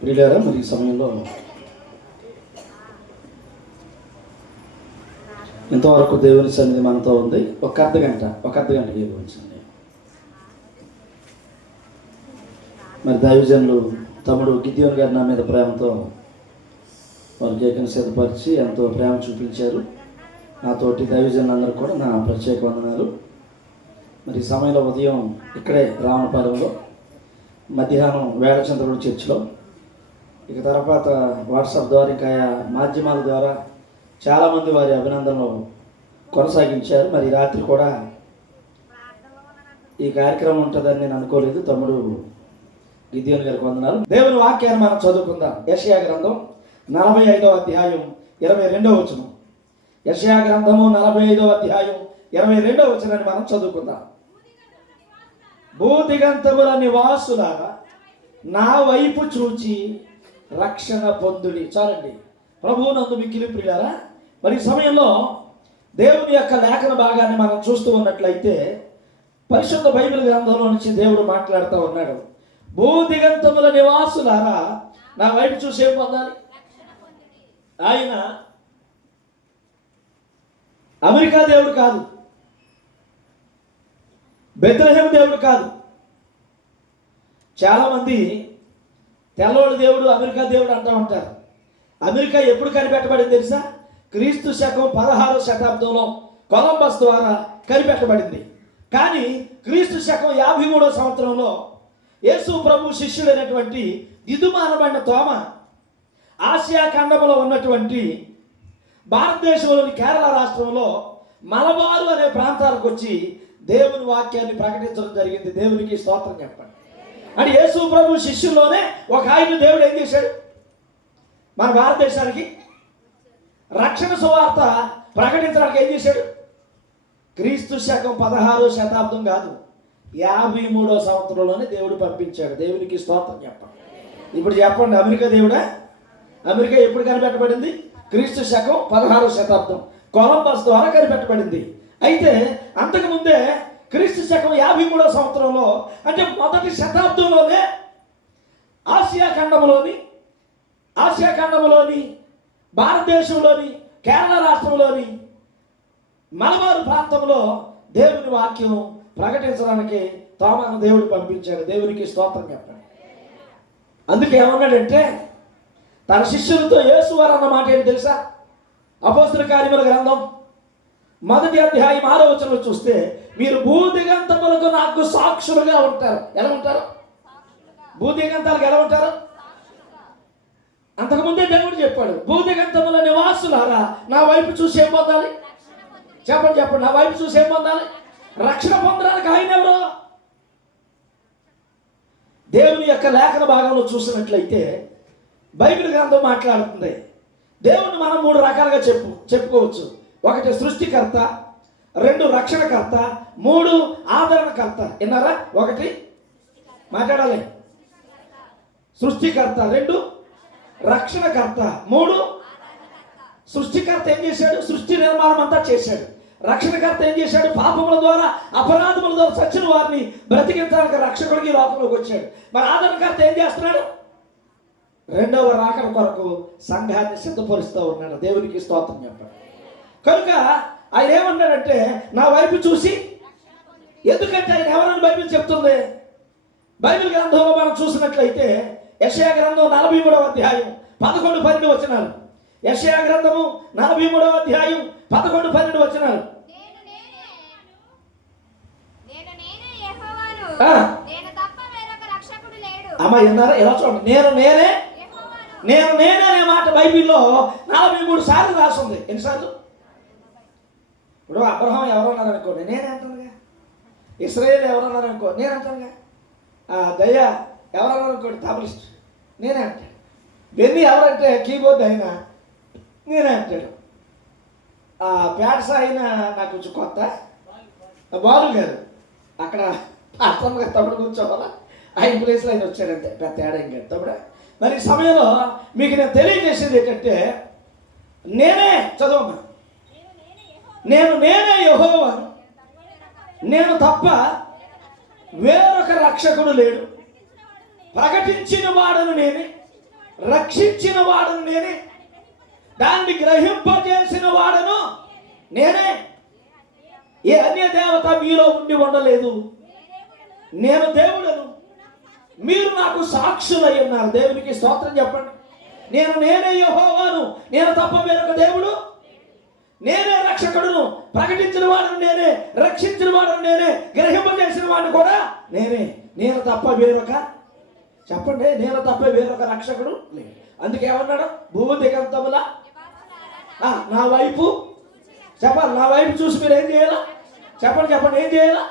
ప్రియులారా, మరి ఈ సమయంలో ఇంతవరకు దేవుని సన్నిధి మనతో ఉంది. ఒక అర్ధగంట ఉంచండి. మరి దైవజనులు తమ్ముడు గిద్యోన్ గారు నా మీద ప్రేమతో వారు కేకను సిద్ధపరిచి ఎంతో ప్రేమ చూపించారు. నాతోటి దైవజనులందరూ కూడా నా ప్రత్యేక వందనాలు. మరి ఈ సమయంలో ఉదయం ఇక్కడే రావణపాలెంలో, మధ్యాహ్నం వేళచంద్రుడు చర్చిలో, ఇక తర్వాత వాట్సాప్ ద్వారా ఇంకా మాధ్యమాల ద్వారా చాలామంది వారి అభినందనలు కొనసాగించారు. మరి రాత్రి కూడా ఈ కార్యక్రమం ఉంటుందని నేను అనుకోలేదు. తమ్ముడు గిద్యోన్ గారికి వందనాలు. దేవుని వాక్యాన్ని మనం చదువుకుందాం. యెషయా గ్రంథం 45వ అధ్యాయం 22వ వచనం. యెషయా గ్రంథము 45వ అధ్యాయం 22వ వచనాన్ని మనం చదువుకుందాం. భూదిగంతముల నివాసులారా నా వైపు చూచి రక్షణ పొందుడి. చాలండి. ప్రభువునందు మిక్కిలి ప్రియులారా, మరి ఈ సమయంలో దేవుని యొక్క లేఖన భాగాన్ని మనం చూస్తూ ఉన్నట్లయితే పరిశుద్ధ బైబిల్ గ్రంథంలో నుంచి దేవుడు మాట్లాడుతూ ఉన్నాడు. భూదిగంతముల నివాసులారా నా వైపు చూసి ఏం పొందాలి? ఆయన అమెరికా దేవుడు కాదు, బెత్లెహేము దేవుడు కాదు. చాలామంది తెల్లోడు దేవుడు, అమెరికా దేవుడు అంటూ ఉంటారు. అమెరికా ఎప్పుడు కనిపెట్టబడింది తెలుసా? క్రీస్తు శకం 16వ శతాబ్దంలో కొలంబస్ ద్వారా కనిపెట్టబడింది. కానీ క్రీస్తు శకం 53వ సంవత్సరంలో యేసు ప్రభు శిష్యుడైనటువంటి దిదుమానబడిన తోమ ఆసియా ఖండంలో ఉన్నటువంటి భారతదేశంలోని కేరళ రాష్ట్రంలో మలబారు అనే ప్రాంతాలకు వచ్చి దేవుని వాక్యాన్ని ప్రకటించడం జరిగింది. దేవునికి స్తోత్రం చెప్పండి. అంటే యేసు ప్రభు శిష్యుల్లోనే ఒక ఆయన దేవుడు ఏం చేశాడు? మన భారతదేశానికి రక్షణ సువార్త ప్రకటించడానికి ఏం చేశాడు? క్రీస్తు శకం 16వ శతాబ్దం కాదు, 53వ సంవత్సరంలోనే దేవుడు పంపించాడు. దేవునికి స్తోత్రం చెప్పండి. ఇప్పుడు చెప్పండి, అమెరికా దేవుడా? అమెరికా ఎప్పుడు కనిపెట్టబడింది? క్రీస్తు శకం 16వ శతాబ్దం కొలంబస్ ద్వారా కనిపెట్టబడింది. అయితే అంతకుముందే క్రీస్తు శకం 53వ సంవత్సరంలో, అంటే మొదటి శతాబ్దంలోనే ఆసియా ఖండంలోని భారతదేశంలోని కేరళ రాష్ట్రంలోని మలబారు ప్రాంతంలో దేవుని వాక్యం ప్రకటించడానికి తోమాను దేవుడు పంపించాడు. దేవునికి స్తోత్రం చెప్పండి. అందుకే ఏమన్నాడంటే తన శిష్యులతో యేసువారు అన్న మాట ఏంటి తెలుసా? అపోస్తలుల కార్యముల గ్రంథం 1వ అధ్యాయం 6వ వచనంలో చూస్తే, మీరు భూదిగంతములకు నాకు సాక్షులుగా ఉంటారు. ఎలా ఉంటారు? భూదిగంతాలకు ఎలా ఉంటారు? అంతకుముందే దేవుడు చెప్పాడు, భూదిగంతముల నివాసులారా నా వైపు చూసి ఏం పొందాలి? చెప్పండి. నా వైపు చూసి ఏం పొందాలి? రక్షణ పొందడానికి ఆయన ఎవరో? దేవుని యొక్క లేఖన భాగంలో చూసినట్లయితే బైబిల్ గ్రంథం మాట్లాడుతుంది. దేవుని మనం 3 రకాలుగా చెప్పుకోవచ్చు. 1 సృష్టికర్త, 2 రక్షణకర్త, 3 ఆదరణకర్త. విన్నారా? 1 మాట్లాడాలి, సృష్టికర్త, 2 రక్షణకర్త, 3 సృష్టికర్త ఏం చేశాడు? సృష్టి నిర్మాణం అంతా చేశాడు. రక్షణకర్త ఏం చేశాడు? పాపముల ద్వారా, అపరాధముల ద్వారా చచ్చిన వారిని బ్రతికించడానికి రక్షకుడికి లోకంలోకి వచ్చాడు. మరి ఆదరణకర్త ఏం చేస్తున్నాడు? 2వ రాకడ కొరకు సంఘాన్ని సిద్ధపరుస్తూ ఉన్నాడు. దేవునికి స్తోత్రం చెప్పండి. కనుక ఆయన ఏమన్నాడంటే నా వైపు చూసి, ఎందుకంటే ఆయన ఎవరని బైబిల్ చెప్తుంది. బైబిల్ గ్రంథంలో మనం చూసినట్లయితే యెషయా గ్రంథం 43వ అధ్యాయం 11-12 వచనాలు. యెషయా గ్రంథము 43వ అధ్యాయం 11-12 వచనాలు. అమ్మ విన్నారా? ఎలా చూడండి, నేను నేనే అనే మాట బైబిల్లో 43 సార్లు రాస్తుంది. ఎన్నిసార్లు? ఇప్పుడు అబ్రహాం ఎవరన్నారు అనుకోండి, నేనే అంటానుగా. ఇశ్రాయేల్ ఎవరన్నారు అనుకో, నేను అంటానుగా. దయ్య ఎవరన్నారు అనుకోండి, తబలిస్ట్, నేనే అంటాడు. బెన్నీ ఎవరంటే కీబోర్డ్ అయినా నేనే అంటాడు. ప్యాడ్స్ అయినా నాకు కొంచెం కొత్త. బాలు గారు అక్కడ అర్థంగా తమ్ముడు కూర్చోవాలా, ఆయన ప్లేస్లో ఆయన వచ్చాడంటే పెద్ద తేడా ఏం కాదు తమ్ముడా. మరి ఈ సమయంలో మీకు నేను తెలియజేసేది ఏంటంటే, నేనే చదవమా, నేనే యెహోవాను, నేను తప్ప వేరొక రక్షకుడు లేడు, ప్రకటించిన వాడను నేనే, రక్షించిన వాడను నేనే, దాన్ని గ్రహింపజేసిన వాడను నేనే. ఏ అన్య దేవత మీలో ఉండి ఉండలేదు. నేను దేవుడను, మీరు నాకు సాక్షులై ఉన్నారు. దేవునికి స్తోత్రం చెప్పండి. నేనే యెహోవాను, నేను తప్ప వేరొక దేవుడు, నేనే రక్షకుడును, ప్రకటించిన వాడను నేనే, రక్షించిన వాడను నేనే, గ్రహింపజేసిన వాడిని కూడా నేనే. నేను తప్ప వేరొక, చెప్పండి, నేను తప్ప వేరొక రక్షకుడు లేదు. అందుకే ఏమన్నాడు? భూమి దిగంతముల నా వైపు, చెప్పాలి, నా వైపు చూసి మీరు ఏం చేయాలా? చెప్పండి, ఏం చేయాలా?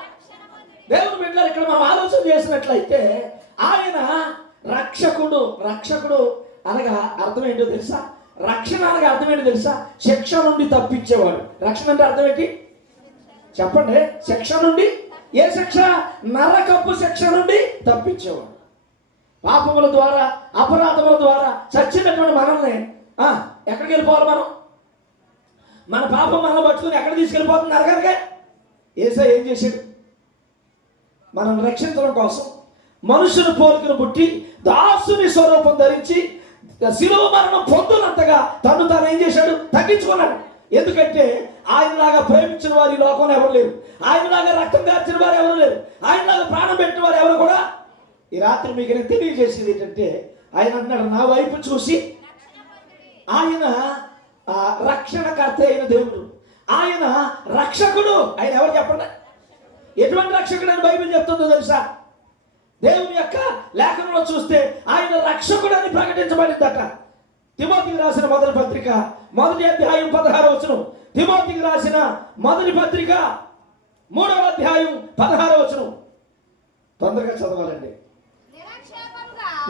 దేవుని బిడ్డలారా, ఇక్కడ మనం ఆలోచన చేసినట్లయితే ఆయన రక్షకుడు. రక్షకుడు అనగా అర్థం ఏంటో తెలుసా? రక్షణ అనగా అర్థం ఏంటో తెలుసా? శిక్ష నుండి తప్పించేవాడు. రక్షణ అంటే అర్థం ఏంటి? చెప్పండి. శిక్ష నుండి, ఏ శిక్ష? నరకపు శిక్ష నుండి తప్పించేవాడు. పాపముల ద్వారా, అపరాధముల ద్వారా చచ్చినటువంటి మనల్ని ఎక్కడికి వెళ్ళిపోవాలి? మన పాపం మనం పట్టుకుని ఎక్కడ తీసుకెళ్ళిపోతుంది? నరకానికే. యేసయ్య ఏం చేశాడు? మనం రక్షించడం కోసం మనుషుని పోలికను పుట్టి దాసుని స్వరూపం ధరించి శిలువ మరణం పొందునంతగా తను తాను ఏం చేశాడు? తగ్గించుకున్నాడు. ఎందుకంటే ఆయనలాగా ప్రేమించిన వారు ఈ లోకంలో ఎవరు లేరు. ఆయనలాగా రక్తం కార్చిన వారు ఎవరు లేరు. ఆయనలాగా ప్రాణం పెట్టిన వారు ఎవరు కూడా. ఈ రాత్రి మీకు నేను తెలియజేసేది ఏంటంటే, ఆయన అన్నాడు, నా వైపు చూసి. ఆయన రక్షణకర్త అయిన దేవుడు, ఆయన రక్షకుడు. ఆయన ఎవరు చెప్పండి? ఎటువంటి రక్షకుడు అని బైబిల్ చెప్తుందో తెలుసా? దేవుని యొక్క లేఖనంలో చూస్తే ఆయన రక్షకుడు అని ప్రకటించబడిందట. తిమోతికి రాసిన మొదటి పత్రిక 1వ అధ్యాయం 16వ వచనం. తిమోతికి రాసిన మొదటి పత్రిక 3వ అధ్యాయం 16వ వచనం. తొందరగా చదవాలండి.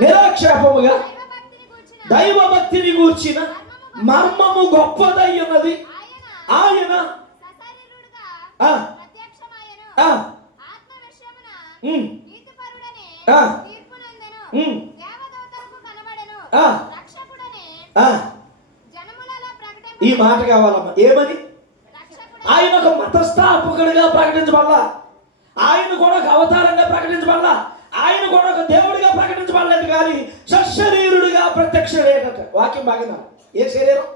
నిరాక్షేపముగా దైవ భక్తిని గూర్చిన మర్మము గొప్పదై ఉన్నది. ఆయన ఈ మాట కావాలమ్మా. ఏమని? ఆయన ఒక మతస్థాపకుడిగా ప్రకటించబడాల, ఆయన కూడా ఒక అవతారంగా ప్రకటించబడాల, ఆయన కూడా ఒక దేవుడిగా ప్రకటించబడలేదు, కానీ సశరీరుడిగా ప్రత్యక్షమయ్యేటట. వాక్యం బాగా. ఏ శరీరం?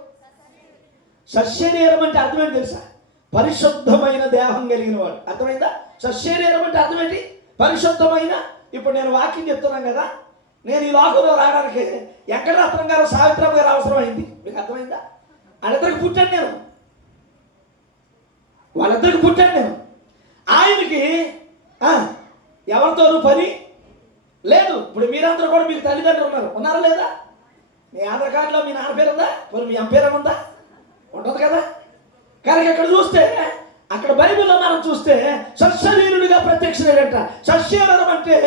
సశరీరం అంటే అర్థమేంటి తెలుసా? పరిశుద్ధమైన దేహం కలిగిన వాడు. అర్థమైందా? సశరీరం అంటే అర్థమేంటి? పరిశుద్ధమైన. ఇప్పుడు నేను వాక్యం చెప్తున్నాను కదా, నేను ఈ లోకంలో రావడానికి వెంకటరత్నం గారు, సావిత్రమ్మ గారు అవసరమైంది. మీకు అర్థమైందా? వాళ్ళిద్దరికి పుట్టాను నేను, వాళ్ళిద్దరికి పుట్టాను నేను. ఆయనకి ఎవరితోనూ పని లేదు. ఇప్పుడు మీరందరూ కూడా మీకు తల్లిదండ్రులు ఉన్నారా లేదా? మీ ఆధార్ కార్డులో మీ నాన్న పేరు ఉందా? మరి మీ అమ్మ పేరు ఉందా? ఉంటుంది కదా. కనుక ఇక్కడ చూస్తే, అక్కడ బైబిల్లో మనం చూస్తే సశరీరుడిగా ప్రత్యక్షమయ్యాడంట. సశరీరం అంటే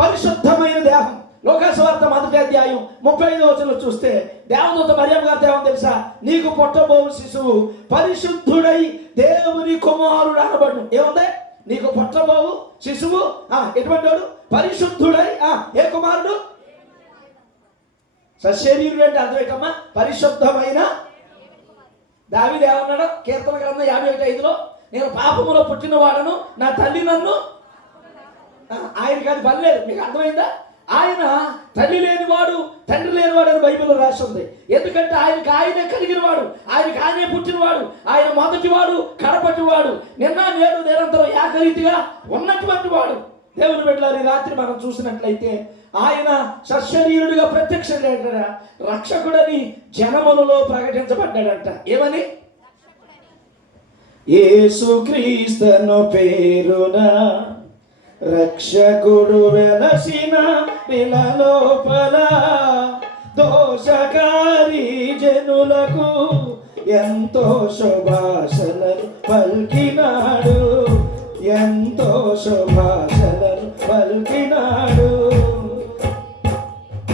పరిశుద్ధమైన దేహం. లోకాసువార్త 1వ అధ్యాయం 35వ వచనంలో చూస్తే దేవదూత మరియమ్మ గారు ఏమని తెలుసా? నీకు పుట్టబోవు శిశువు పరిశుద్ధుడై దేవుని కుమారుడు అనబడును. ఏముంది? నీకు పుట్టబోవు శిశువు ఎటువంటి వాడు? పరిశుద్ధుడై. ఏ కుమారుడు? సశరీరుడు అంటే అర్థం ఏంటమ్మా? పరిశుద్ధమైన. దావీదు ఏమన్నాడు? కీర్తన గ్రంథం 51:5లో, నేను పాపములో పుట్టిన వాడను, నా తల్లి నన్ను. ఆయనకి అది పని లేదు. మీకు అర్థమైందా? ఆయన తల్లి లేనివాడు, తండ్రి లేనివాడు అని బైబిల్లో రాసి ఉంది. ఎందుకంటే ఆయనకి ఆయనే కలిగిన వాడు, ఆయనకి ఆయనే పుట్టినవాడు, ఆయన మొదటివాడు, కడపటివాడు, నిన్న నేడు నిరంతరం ఏకరీతిగా ఉన్నటువంటి వాడు. దేవుని బిడ్డలారా, ఈ రాత్రి మనం చూసినట్లయితే ఆయన సశరీరుడిగా ప్రత్యక్షమయ్యాడట. రక్షకుడని జనములలో ప్రకటించబడ్డాడంట. ఏమని? యేసుక్రీస్తును పేరున రక్షకుడు వెలసిన పిలలోపల దోషకారి జనులకు ఎంతో శుభాషలను పలికినాడు, ఎంతో శుభాషలను పలికినాడు.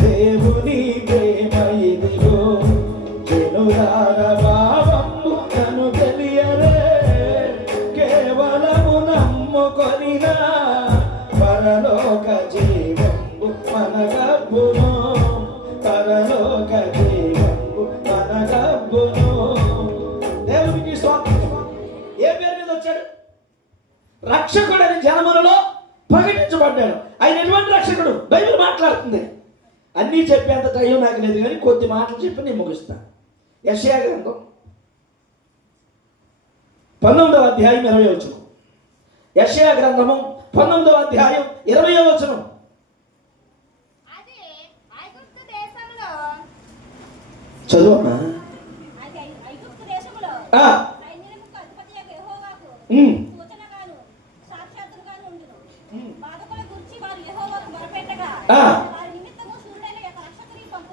దేవుని ప్రేమ ఇదిగో, జనులార భావము నన్ను తెలియరే, కేవలము నమ్ముకొనినా పరలోక జీవము మనగబ్బును, పరలోక జీవము మనగబ్బును. దేవునికి స్తోత్రం. ఏ పేరు మీద వచ్చాడు? రక్షకుడని జనములలో ప్రకటించబడ్డాడు. ఆయన ఎటువంటి రక్షకుడు? బైబిల్ మాట్లాడుతుంది. అన్నీ చెప్పేంత టైం నాకు లేదు, కానీ కొద్ది మాటలు చెప్పి నేను ముగిస్తాను. యెషయా గ్రంథం 19వ అధ్యాయం 20వ వచనం. యెషయా గ్రంథము 19వ అధ్యాయం 20వ వచనం. చదువమ్మా.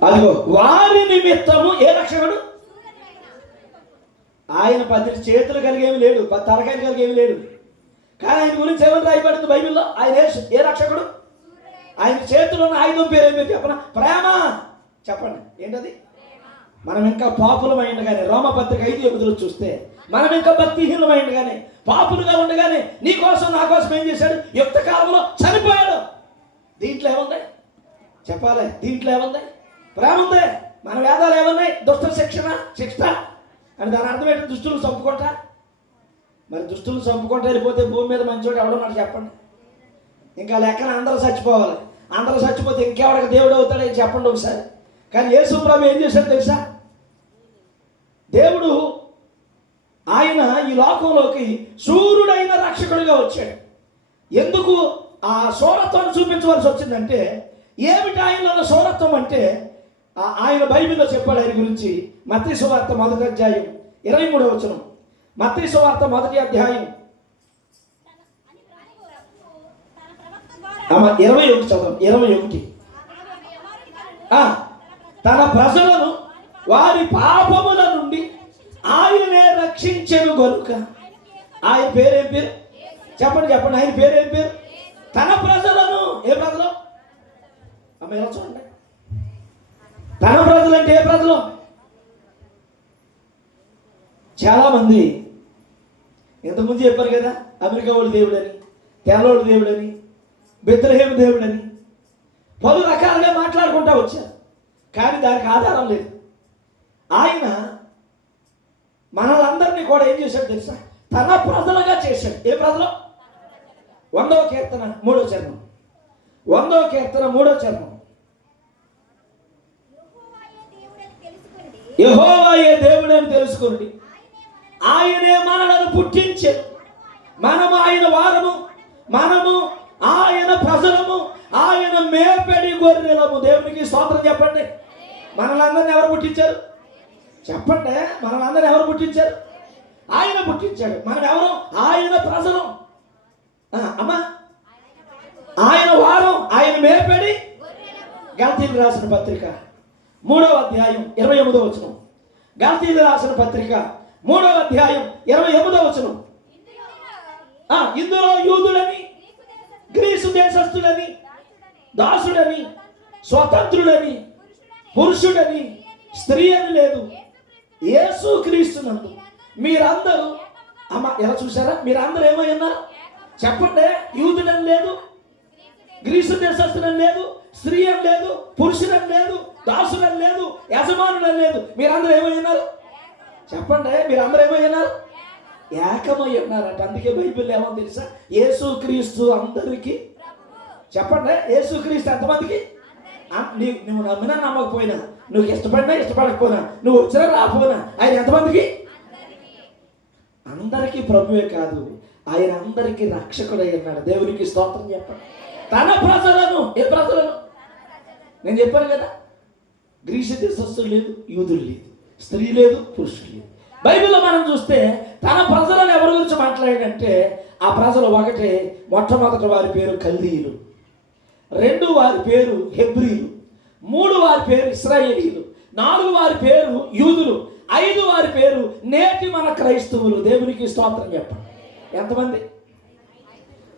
అదిగో వారి నిమిత్తము ఏ రక్షకుడు? ఆయన 10 చేతులు కలిగేమి లేడు, 10 తలకాయలు కలిగేమి లేడు. కానీ ఆయన గురించి ఏమని రాయబడింది బైబిల్లో? ఆయన ఏ రక్షకుడు? ఆయన చేతిలో ఉన్న ఆయుధం పేరు ఏమి చెప్పనా? ప్రేమ. చెప్పండి ఏంటది? మనం ఇంకా పాపులమైండగానే, రోమపత్రిక 5:8 చూస్తే మనం ఇంకా భక్తిహీనమైండగానే, పాపులుగా ఉండగానే నీ కోసం నా కోసం ఏం చేశాడు? యుక్త కాలంలో చనిపోయాడు. దీంట్లో ఏముంది చెప్పాలి? దీంట్లో ఏముంది? ప్రేమ ఉంది. మన వేదాలు ఏమున్నాయి? దుష్ట శిక్ష అని దాని అర్థం ఏంటి? దుష్టులు చంపుకుంటా. మరి దుష్టులు చంపుకుంటా వెళ్ళిపోతే భూమి మీద మంచోడు ఎవడున్నాడు చెప్పండి? ఇంకా లెక్కన అందరూ చచ్చిపోవాలి. అందరూ చచ్చిపోతే ఇంకెవడికి దేవుడు అవుతాడని చెప్పండి ఒకసారి. కానీ యేసు ప్రభు ఏం చేశాడు తెలుసా? దేవుడు ఆయన ఈ లోకంలోకి శూరుడైన రక్షకుడిగా వచ్చాడు. ఎందుకు ఆ శూరత్వాన్ని చూపించవలసి వచ్చిందంటే, ఏమిటి ఆయనలో శూరత్వం అంటే ఆయన బైబిల్లో చెప్పాడు ఆయన గురించి. మత్తయి సువార్త 1వ అధ్యాయం 23వ వచనం. మత్తయి సువార్త 1వ అధ్యాయం 21 చదవం. 21. తన ప్రజలను వారి పాపముల నుండి ఆయనే రక్షించెను గనుక. ఆయన పేరేం పేరు? చెప్పండి. ఆయన పేరేం పేరు? తన ప్రజలను. ఏ ప్రజలు? అమ్మ ఎలా చూడండి. తన ప్రజలు అంటే ఏ ప్రజలు? చాలామంది ఇంతకుముందు చెప్పారు కదా, అమెరికా వాడు దేవుడని, తెల్లవాడు దేవుడని, బెత్లెహేం దేవుడని పలు రకాలుగా మాట్లాడుకుంటా వచ్చారు. కానీ దానికి ఆధారం లేదు. ఆయన మనలందరినీ కూడా ఏం చేశాడు తెలుసా? తన ప్రజలుగా చేశాడు. ఏ ప్రజలు? 100వ కీర్తన 3వ చరణం. 100వ కీర్తన 3వ చరణం. యెహోవాయే దేవుడని తెలుసుకోండి, ఆయనే మనలను పుట్టించెను, మనము ఆయన వారము, మనము ఆయన ప్రజలము, ఆయన మేపెడి గొర్రెలము. దేవునికి స్తోత్రం చెప్పండి. మనలందరినీ ఎవరు పుట్టించారు? చెప్పండి. మనలందరినీ ఎవరు పుట్టించారు? ఆయన పుట్టించాడు. మనం ఎవరు? ఆయన ప్రజలు. అమ్మా, ఆయన వారం, ఆయన మేపెడి. గలతీయులకు రాసిన పత్రిక 3వ అధ్యాయం 28వ వచనం. గలతీయులకు రాసిన పత్రిక 3వ అధ్యాయం 28వ వచనం. ఇందులో యూదులని, గ్రీసు దేశస్థులని, దాసుడని, స్వతంత్రుడని, పురుషుడని, స్త్రీ అని లేదు, యేసు క్రీస్తునందు మీరందరూ. అమ్మ ఎలా చూసారా? మీరందరూ ఏమై ఉన్నారు? చెప్పండి. యూదులని లేదు, గ్రీసు దేశస్థులని లేదు, స్త్రీ అని లేదు, పురుషులని లేదు, దాసులని లేదు, యజమానులని లేదు. మీరందరూ ఏమై ఉన్నారు? చెప్పండి. మీరందరూ ఏమై ఉన్నారు? ఏకమై ఉన్నారంట. అందుకే బైబిల్ ఏమో తెలుసా? యేసు క్రీస్తు అందరికీ. చెప్పండి. యేసు క్రీస్తు ఎంతమందికి? నువ్వు నమ్మినా నమ్మకపోయినా, నువ్వు ఇష్టపడినా ఇష్టపడకపోయినా, నువ్వు వచ్చినా రాకపోయినా, ఆయన ఎంతమందికి? అందరికీ ప్రభువే కాదు, ఆయన అందరికీ రక్షకుడై ఉన్నాడు. దేవునికి స్తోత్రం చెప్పండి. తన ప్రజలను. ఏ ప్రజలను? నేను చెప్పాను కదా, గ్రీసు దేశస్థులు లేదు, యూదులు లేదు, స్త్రీ లేదు, పురుషులు లేదు. బైబిల్లో మనం చూస్తే తన ప్రజలను ఎవరి గురించి మాట్లాడాడంటే, ఆ ప్రజలు ఒకటే, మొట్టమొదటి వారి పేరు కల్దీయులు, 2 వారి పేరు హెబ్రీలు, 3 వారి పేరు ఇశ్రాయేలీలు, 4 వారి పేరు యూదులు, 5 వారి పేరు నేటి మన క్రైస్తవులు. దేవునికి స్తోత్రం చెప్పండి. ఎంతమంది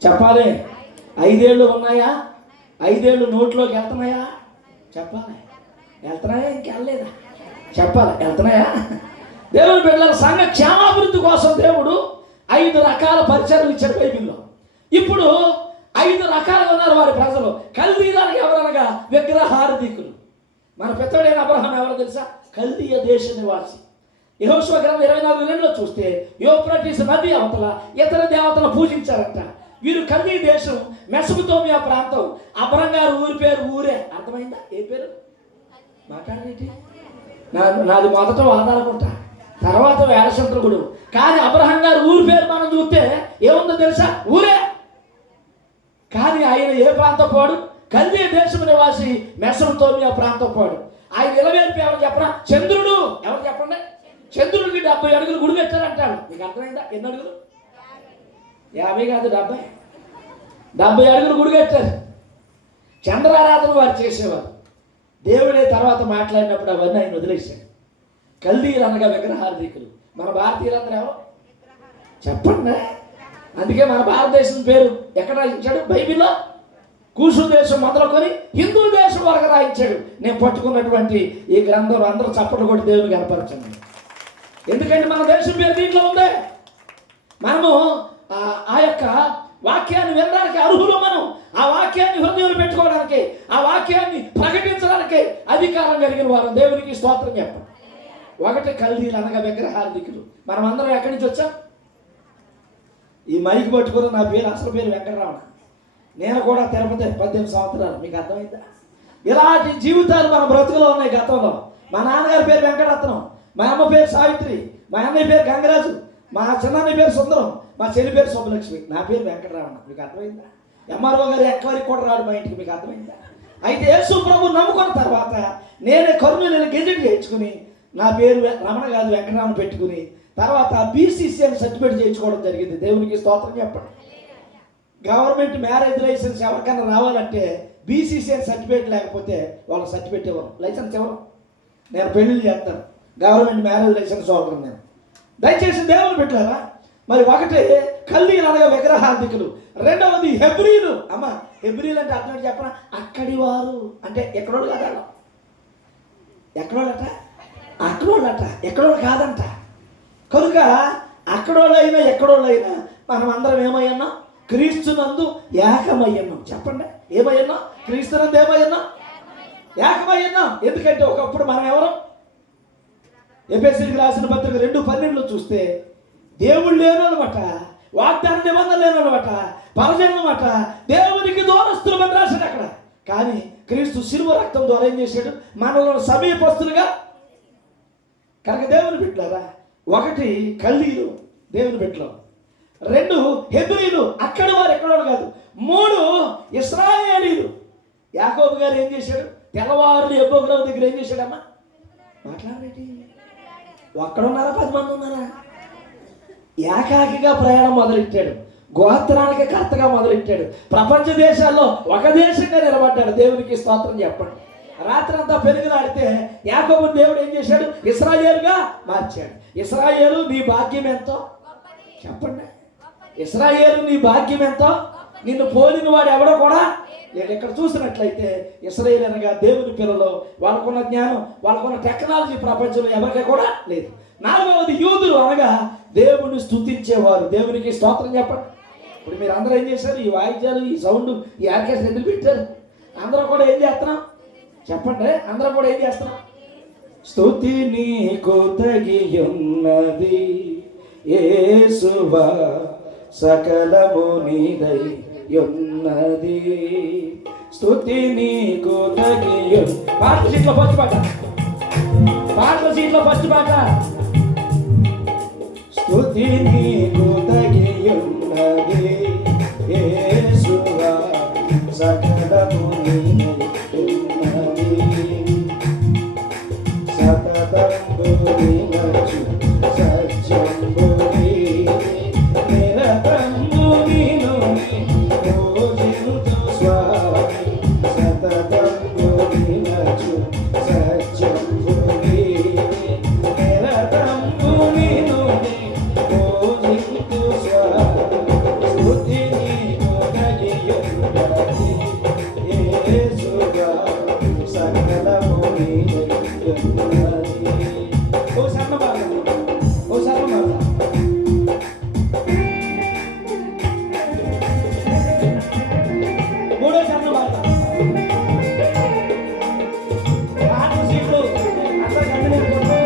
చెప్పాలి? 5 ఏళ్ళు ఉన్నాయా? 5 ఏళ్ళు నోట్లోకి వెళ్తున్నాయా? చెప్పాలి. వెళ్తున్నాయా? ఇంకెళ్ళలేదా? చెప్పాలి. వెళ్తున్నాయా? దేవుని బిడ్డల సంఘ క్షేమాభివృద్ధి కోసం దేవుడు 5 రకాల పరిచయాలు ఇచ్చాడు బైబిల్లో. ఇప్పుడు 5 రకాలుగా ఉన్నారు వారి ప్రజలు. కల్దీయులు ఎవరనగా విగ్రహారాధికులు. మన పితరుడైన అబ్రహాం ఎవరో తెలుసా? కల్దీయ దేశ నివాసి. యెహోషువ గ్రంథం 24:2 చూస్తే యూఫ్రటీస్ నది అవతల ఇతర దేవతలను పూజించారంట. వీరు కల్దీ దేశం, మెసొపొతేమియా ప్రాంతం. అబ్రహం గారు ఊరి పేరు ఊరే. అర్థమైందా? ఏ పేరు మాట్లాడేటి? నాది మొదట వాదాలకుంటా, తర్వాత వేలశంకరుడు. కానీ అబ్రహం గారు ఊరి పేరు మనం చూస్తే ఏముందో తెలుసా? ఊరే. కానీ ఆయన ఏ ప్రాంతం పోడు? కల్దీ దేశం నివాసి, మెసొపొతేమియా ప్రాంతం పోడు. ఆయన నిలవేర్పు ఎవరు చెప్పరా? చంద్రుడు. ఎవరు చెప్పండి? చంద్రుడికి 70 అడుగులు గుడి పెట్టారంటాడు. మీకు అర్థమైందా? ఎన్ని అడుగులు? 50 కాదు, 70 అడుగులు గుడి కట్టారు. చంద్రారాధన వారు చేసేవారు. దేవుడే తర్వాత మాట్లాడినప్పుడు అవన్నీ ఆయన వదిలేశాడు. కల్దీలు అనగా విగ్రహార్థికులు. మన భారతీయులందరూ ఎవరు చెప్పండి? అందుకే మన భారతదేశం పేరు ఎక్కడ రాయించాడు? బైబిల్లో కూసు దేశం మొదలుకొని హిందూ దేశం వరకు రాయించాడు. నేను పట్టుకున్నటువంటి ఈ గ్రంథంలో అందరూ చప్పట్లు కొట్టి దేవుని కనపరచండి. ఎందుకంటే మన దేశం పేరు దీంట్లో ఉంది. మనము ఆ యొక్క వాక్యాన్ని వినడానికి అర్హులు. మనం ఆ వాక్యాన్ని హృదయంలో పెట్టుకోవడానికి, ఆ వాక్యాన్ని ప్రకటించడానికి అధికారం కలిగిన వారు. దేవునికి స్తోత్రం చెప్పండి. ఒకటి కల్దీలు అనగా విగ్రహార్థికులు. మనం అందరం ఎక్కడి నుంచి వచ్చాం? ఈ మైకి పట్టుకుని నా పేరు అసలు పేరు వెంకటరామణ. నేను కూడా తిరుపతి 18 సంవత్సరాలు. మీకు అర్థమైందా? ఇలాంటి జీవితాలు మన బ్రతుకులో ఉన్నాయి. గతంలో మా నాన్నగారి పేరు వెంకటరత్నం, మా అమ్మ పేరు సావిత్రి, మా అన్నయ్య పేరు గంగరాజు, మా చిన్నయ్య పేరు సుందరం, మా చెల్లి పేరు శుభలక్ష్మి, నా పేరు వెంకటరామణ. మీకు అర్థమైందా? ఎంఆర్ఓ గారు ఎక్కడికి కూడా రాడు మా ఇంటికి. మీకు అర్థమైందా? అయితే యేసు ప్రభు నమ్ముకున్న తర్వాత నేనే కర్నూలు గెజెట్ చేయించుకుని నా పేరు రమణ కాదు వెంకటరామణ పెట్టుకుని తర్వాత బీసీసీఎల్ సర్టిఫికేట్ చేయించుకోవడం జరిగింది. దేవునికి స్తోత్రం చెప్పండి. గవర్నమెంట్ మ్యారేజ్ లైసెన్స్ ఎవరికైనా రావాలంటే బీసీసీఎల్ సర్టిఫికేట్ లేకపోతే వాళ్ళ సర్టిఫికేట్ ఇవ్వరు, లైసెన్స్ ఇవ్వరు. నేను పెళ్ళిళ్ళు చేస్తాను, గవర్నమెంట్ మ్యారేజ్ లైసెన్స్ వాళ్ళకి. నేను దయచేసి దేవుని పెట్టారా? మరి ఒకటి కల్దీలు అనగా విగ్రహార్థికులు. రెండవది హెబ్రీలు. అమ్మ, హెబ్రీలు అంటే అర్థం చెప్పరా? అక్కడి వారు అంటే ఎక్కడోళ్ళు కాదా? ఎక్కడోళ్ళట? అక్కడోళ్ళట, ఎక్కడోళ్ళు కాదంట. కనుక అక్కడోళ్ళైనా ఎక్కడోళ్ళైనా మనం అందరం ఏమయ్యన్నాం? క్రీస్తునందు ఏకమయ్యన్నాం. చెప్పండి, ఏమయ్యన్నాం? క్రీస్తునందు ఏమయ్యన్నాం? ఏకమయ్యన్నాం. ఎందుకంటే ఒకప్పుడు మనం ఎవరు? ఎఫెసీయులకు రాసిన పత్రిక 2:12 చూస్తే దేవుడు లేనమాట, వాగ్దాన నిబంధన లేనమాట, పరజనమాట, దేవునికి దూరస్తులమని రాశాడు అక్కడ. కానీ క్రీస్తు శిలువ రక్తం ద్వారా ఏం చేశాడు? మనలో సమీపస్తులుగా. కనుక దేవుని బిడ్డలారా, ఒకటి కల్దీలు దేవుని బిడ్డలు, రెండు హెబ్రీలు అక్కడి వారు ఎక్కడోడు కాదు, మూడు ఇశ్రాయేలీలు. యాకోబు గారు ఏం చేశాడు? తెల్లవారులు యెహోవా దగ్గర ఏం చేశాడమ్మా? మాట్లాడేటి? ఒక్కడున్నారా 10 మంది ఉన్నారా? ఏకాకిగా ప్రయాణం మొదలెట్టాడు. గోత్రానికి కర్తగా మొదలెట్టాడు. ప్రపంచ దేశాల్లో ఒక దేశంగా నిలబడ్డాడు. దేవునికి స్తోత్రం చెప్పండి. రాత్రి అంతా పెరుగులాడితే యాకోబు దేవుడు ఏం చేశాడు? ఇశ్రాయేలుగా మార్చాడు. ఇశ్రాయేలు నీ భాగ్యం ఎంతో చెప్పండి. ఇశ్రాయేలు నీ భాగ్యం ఎంతో. నిన్ను పోలిన వాడు ఎవడో కూడా నేను ఇక్కడ చూసినట్లయితే ఇశ్రాయేలు అనగా దేవుని పిల్లలు. వాళ్ళకున్న జ్ఞానం, వాళ్ళకున్న టెక్నాలజీ ప్రపంచంలో ఎవరికి కూడా లేదు. నాలుగవది యూదులు అనగా దేవుని స్తుతించేవారు. దేవునికి స్తోత్రం చెప్పండి. ఇప్పుడు మీరు అందరూ ఏం చేశారు? ఈ వాయిద్యాలు, ఈ సౌండ్, ఈ ఆర్కెస్ట్రా ఎందుకు పెట్టారు? అందరూ కూడా ఏం చేస్తున్నాం చెప్పండి? అందరూ కూడా ఏం చేస్తున్నాం? స్తుతి నీకు తగి ఉన్నది యేసువా, సకలము నీదై ఉన్నది. స్తుతి నీకు తగి. పాటల సీట్లో ఫస్ట్ పాట, పాటల సీట్లో ఫస్ట్ పాట. స్తుతి నీకు తగి ఉన్నది యేసువా, సకలము నీదై ఉన్నది. సతతంబు నిలచు సత్యంబు నిరతంబు నిను పూజించు స్వామి. సతతంబు నిలచు సత్యంబు నిరతంబు నిను పూజించు స్వామి. స్తుతి నీకు తగి ఉన్నది యేసువా, సకలము నీదై ఉన్నది. ఓ సర్ణ బాగా, ఓ సర్ణ బాగా. మూడో సర్ణ బాగా. పాటల సీట్లు అందరూ గమనించుకోండి.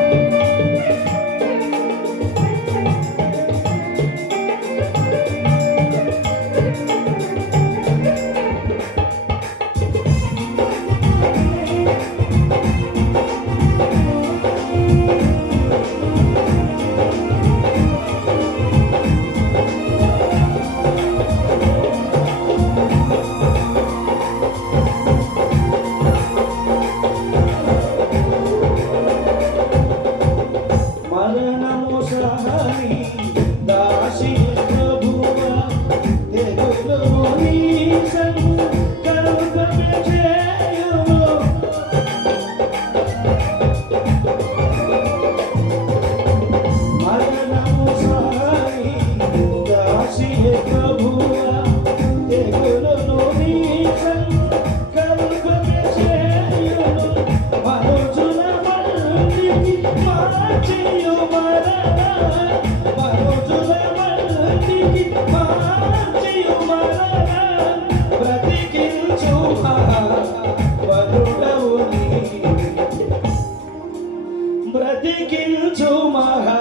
బ్రతికించు మహా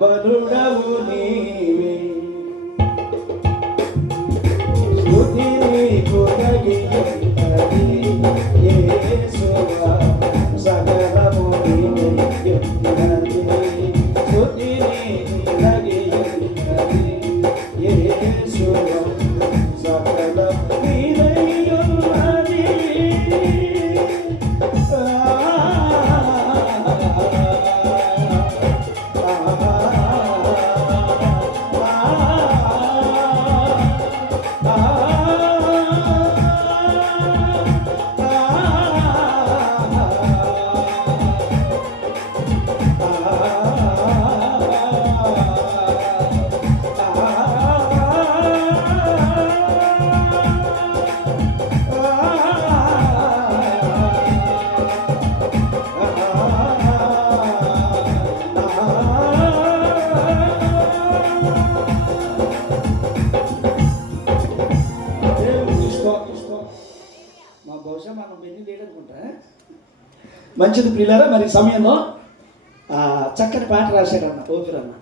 బలుడవు నీవే. స్తుతి నీకు తగినది యేసువా, సకలము నీవైయున్నది. స్తుతి నీకు తగినది యేసువా, సకలము నీవైయున్నది. బహుశా మనం వెళ్ళి లేదనుకుంటా. మంచిది ప్రియులారా, మరి సమయంలో చక్కని పాట రాశాడన్న ఓపిరన్న.